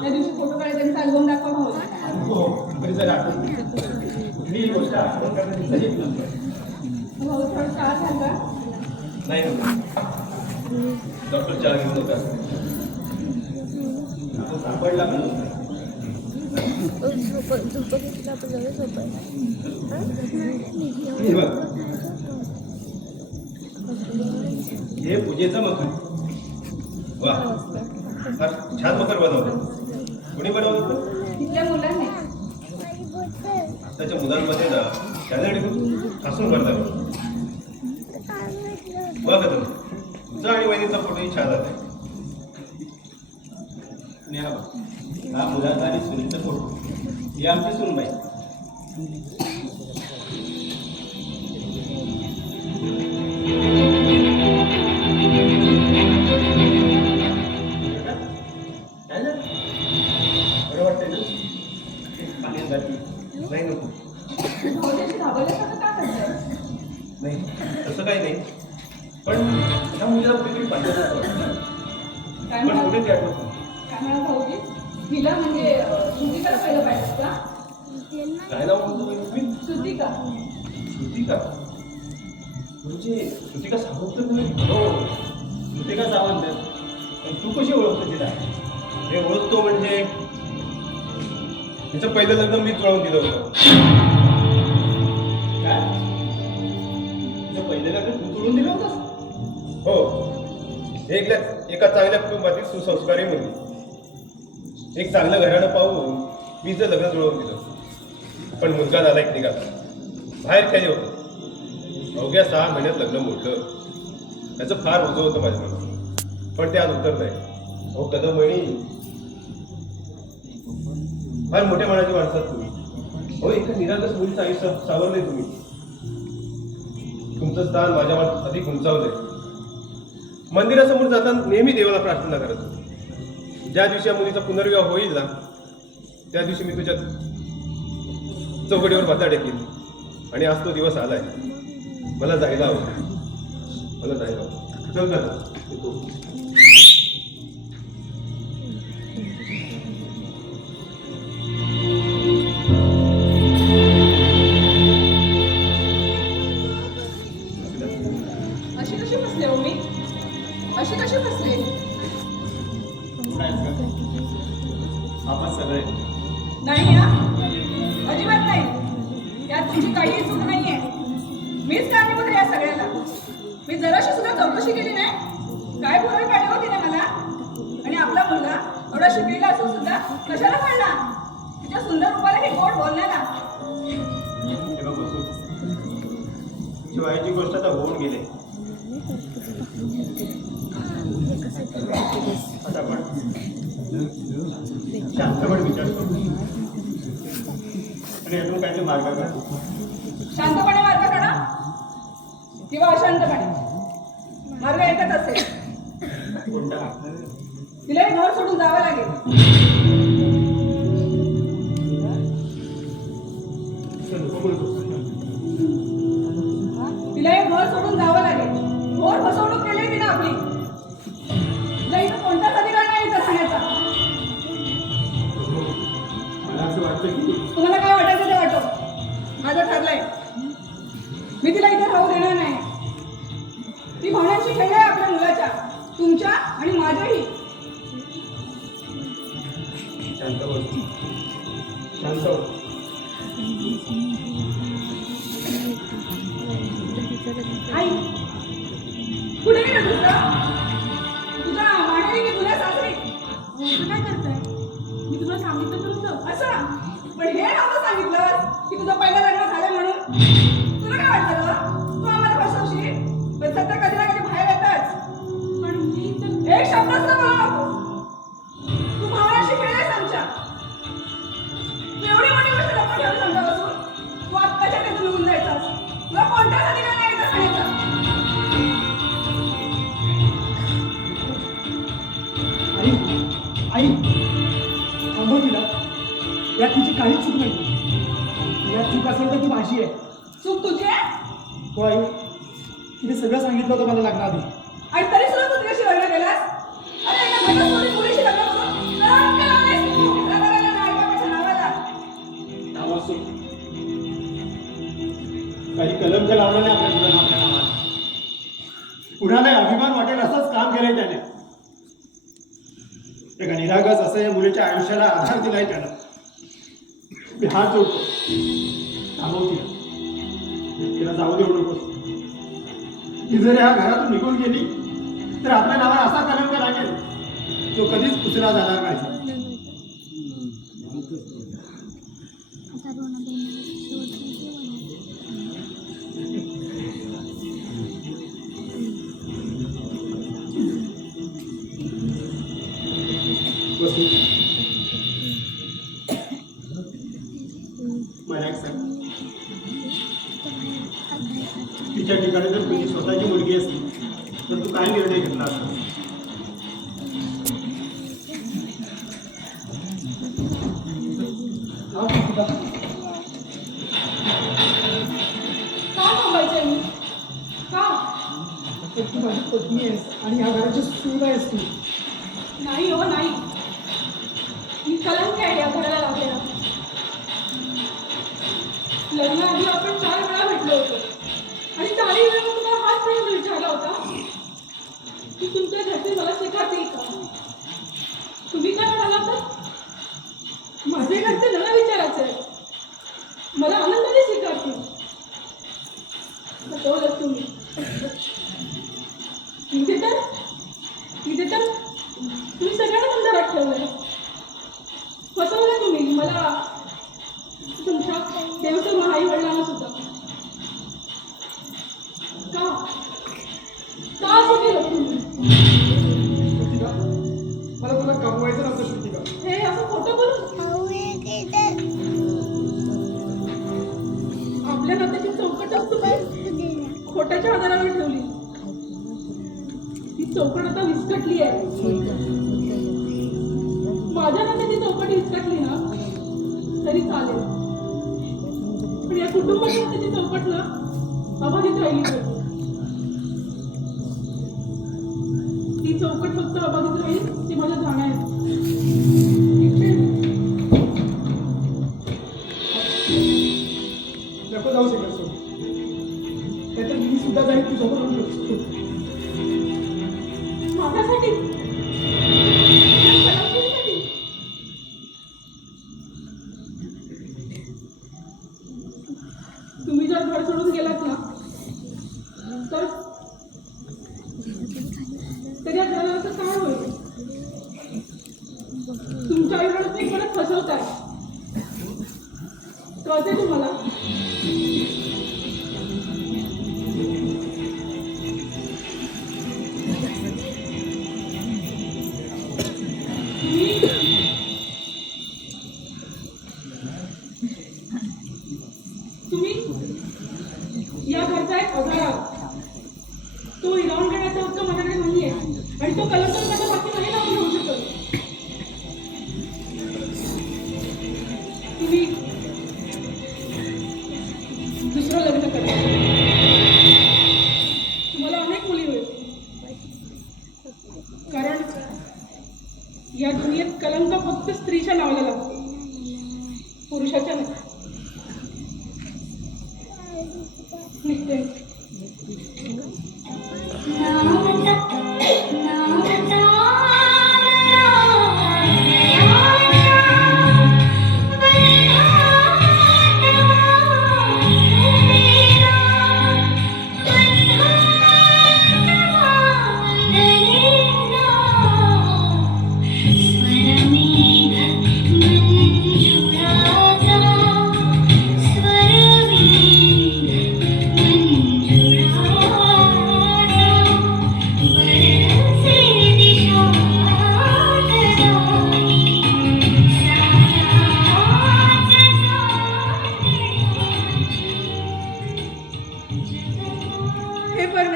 त्या दिवशी फोटो काढले त्यांचा अल्बम दाखवा भाऊ. हो बरी जर आठवण कुठलीही गोष्ट आठवण करण्याची नंतर भाऊ थोडं शाळा झाल का नाही डॉक्टर चहा घेऊन होता आपण सापडला म्हणून हे बघ हे पूजेचं मखर वा फार छान मखर बनवलं. कोणी बनवलं? तिथल्या मुलांनी आताच्या मुलांमध्ये ना त्यासाठी हसून करतात. बघा तुम्ही तुझा आणि वहिनीचा फोटोही छान आलाय. आणि हा मुलाचा आणि सुनीचा फोटो ही आमची सुनबाई. काय झालं? बरं वाटतंय ना? पाण्यात जाती. नाही नको भाऊ त्याची धावल्यासारखं का करताय नाही तसं काही नाही पण ह्या मुलीला कुठेतरी पाहिजे काय पण म्हणा कुठे ती आठवत नाही. काय म्हणा भाऊजी हिला म्हणजे श्रुतिकाला पहिलं पाहिजे का काय नाव म्हणतो तुम्ही? श्रुतिका श्रुतिका म्हणजे श्रुतिका सावंत तर तुम्ही? हो श्रुतिका सावंत. पण तू कशी ओळखतो तिला? हे ओळखतो म्हणजे तिचं पहिलं लग्न मी जुळवून दिलं होतं. काय तुझं पहिलं लग्न तू जुळून दिलं होतं? हो एका चांगल्या कुटुंबातील सुसंस्कारी मुलगी एक चांगलं घराणं पाहून मी जर लग्न जुळवून दिलं पण मुलगा नालायक निघाला. बाहेर काही होतं अवघ्या 6 महिन्यात लग्न मोडलं. त्याचं फार ओझं होतं माझ्या मनात पण ते आज उतरत आहे. अहो कदम वहिनी फार मोठ्या मनाची माणसात तुम्ही. हो एका निरागस मुलीचं आयुष्य सावरलंय तुम्ही. तुमचं स्थान माझ्या मनात अधिक उंचावलंय. मंदिरासमोर जाताना नेहमी देवाला प्रार्थना करत होतो. ज्या दिवशी या मुलीचा पुनर्विवाह होईल ना त्या दिवशी मी तुझ्या चौकटीवर भाता टेकेल आणि आज तो दिवस आलाय. मला जायला हवं मला जायला हवं. चल ना येतो. अशी कशी फसले हो मी अशी कशी फसले आपण सगळे नाही हा अजिबात नाही यात तुमची काहीही चूक नाहीये. मीच कारणीभूत आहे या सगळ्याला. मी जराशी सुद्धा चौकशी केली नाही. काय पुरावे काढले होते ना मला आणि आपला मुलगा एवढा शिकलेला असून सुद्धा कशाला काढला तिच्या सुंदर रूपाला हे गोड बोलण्याला. हे बघ बसू. शिवायची गोष्ट आता होऊन गेली. आता आपण शांतपणे विचार करू आणि यातून काहीतरी मार्ग काढू. शांतपणे मार्ग काढा किंवा अशांतपणे मार्ग एकच असेल. कोणता? तिला हे घर सोडून जावं लागेल. तिला हे घर सोडून जावं लागेल. घोर फसवणूक केली तिने आपली. तिला इथं कोणताच अधिकार नाही इथं राहण्याचा. मला असं वाटतं की तुम्हाला काय वाटायचं ते वाटो. माझं ठरलंय. मी तिला इथे राहू देणार नाही. ती भावनांची खेळ आहे आपल्या मुलाच्या, तुमच्या आणि माझ्याही. शांत बस, शांत हो. आई कुठे गेलं तुझा माहेरी की तुझ्या सासरी? तू काय करताय? मी तुला सांगितलं तर होतं असं, पण हे नव्हतं सांगितलं की तुझं पहिलं लग्न झालं म्हणून. तुला काय वाटतं ग? तू आम्हाला फसवशील, पण सध्या कधी ना कधी बाहेर येतच. पण मी तर एक शब्द सुद्धा बोलू नको. तू भावनाशी खेळायस आमच्या. तू एवढी मोठी गोष्ट लपवून ठेवली समजा बसून. तू आत्ताच्या ते निघून जायचास. तुला कोणत्यासाठी काय नाही एकदा सांगायचं. आई थांबव तिला. यात तिची काहीच चूक नाही. यात चूक असेल तर ती माझी आहे. चूक तुझी आहे? हो आई, तिने सगळं सांगितलं होतं मला लग्नाआधी. आणि तरी सुद्धा तू तुझ्याशी लग्न केलास? अरे एका घटस्फोटीत मुलीशी लग्न करून रंग लावलेस तू. मित्र करायला नाही बाबाच्या नावाला. नावासू काही कलंक लावला नाही आपल्या मुलांना आपल्या नावाला. पुन्हा नाही अभिमान वाटेल असंच काम केलंय त्याने. एका निरागस असं या मुलीच्या आयुष्याला आधार दिलाय त्यानं. मी हात जोडतो, थांबव तिला. तिला जाऊ देऊ नकोस. ती जर या घरातून निघून गेली तर आपल्या नावाला असा कलंक लागेल जो कधीच पुसला जाणार नाही. मला एक सांग, तिच्या ठिकाणी जर तुझी स्वतःची मुलगी असती तर तू काय निर्णय घेतला असता? का थांबायचंय मी? का? तू माझी पत्नी आहेस आणि ह्या घराची सून आहेस तू. नाही हो नाही. मी कलंक आहे या घराला लागलेला. लग्नाआधी आपण 4 वेळा भेटलो होतो आणि 4ही वेळा तुम्हाला हाच प्रश्न विचारला होता की तुमच्या घरचे मला स्वीकारतील का? तुम्ही काय म्हणाला तर माझे घरचे मला विचारायचं आहे, मला आनंदाने स्वीकारतील. फसवलंच तुम्ही. इथे तर तुम्ही सगळ्यांना बंधारात ठेवलंय. फसवलं तुम्ही मला, तुमच्या देवसमोर आई वडिलांना सुद्धा. का असं केलं तुम्ही? मला तुला कमवायचं नव्हतं श्रुतिका. हे असं खोटं बोलून आपल्या नात्याची चौकटच तुम्ही खोट्याच्या आधारावर ठेवली. ती चौकट आता विस्कटली आहे. माझ्या नात्याची चौकट विस्कटली ना तरी चालेल, पण या कुटुंबाच्या नात्याची चौकट ना अबाधित राहिली पाहिजे. ती चौकट फक्त अबाधित राहील ती माझं जाणं आहे. नको जाऊ शकत सोड. नाहीतर मी सुद्धा जाईल तुझ्याबरोबर. माझ्यासाठी तुम्ही जर घर सोडून गेलात ना तर या घराला असं काय होईल? तुमच्या आईकडे ते परत फसवताय. कळते तुम्हाला? तुम्ही या घरचा एक आधार आहात. तो हिरावून घेण्याचा हक्क माझ्याकडे नाहीये आणि तो कलंक माझ्या बाकी नाही लावून घेऊ शकत. तुम्ही दुसरं लग्न करा. तुम्हाला अनेक मुली मिळतील, कारण या दुनियेत कलंक फक्त स्त्रीच्या नावाला लागतो, पुरुषाच्या नाही. निघते.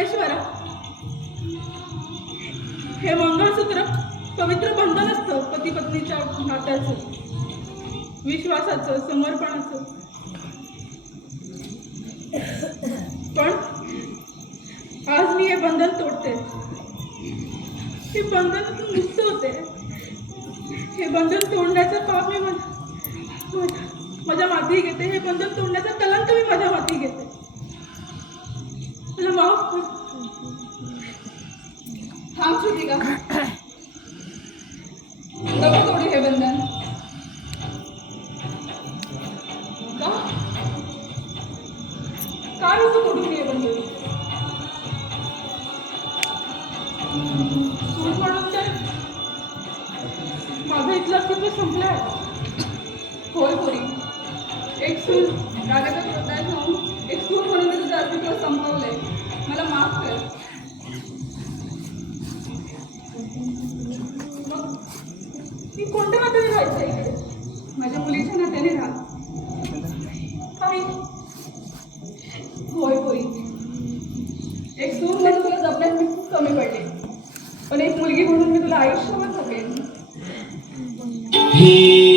ऐश्वरा, हे मंगळसूत्र पवित्र बंधन असतं पती पत्नीच्या नात्याचं, विश्वासाचं, समर्पणाचं. पण आज मी हे बंधन तोडते. हे बंधन मुक्त होते. हे बंधन तोडण्याचं पाप मी माझ्या माती घेते. हे बंधन तोडण्याचा कलंक मी माझ्या माती घेते. मला माफ कर. थांब श्रुतिका, नको तोडू हे बंधन. काय होतं तोडून हे बंधन? सूट म्हणून तर माझं इथलं अस्तित्व संपलंय. होय पोरी, एक सून रागाचा प्रकार घेऊन एक सून म्हणून मी तुझं अस्तित्व संपवलंय. मला माफ कर. मग मी कोणत्या नात्याने राहायचं इकडे? माझ्या मुलीच्या नात्याने राहा. काही होय पोरी, एक सून म्हणून तुला जपण्यात मी खूप कमी पडले, पण एक मुलगी म्हणून मी तुला आयुष्यभर जपेन. ही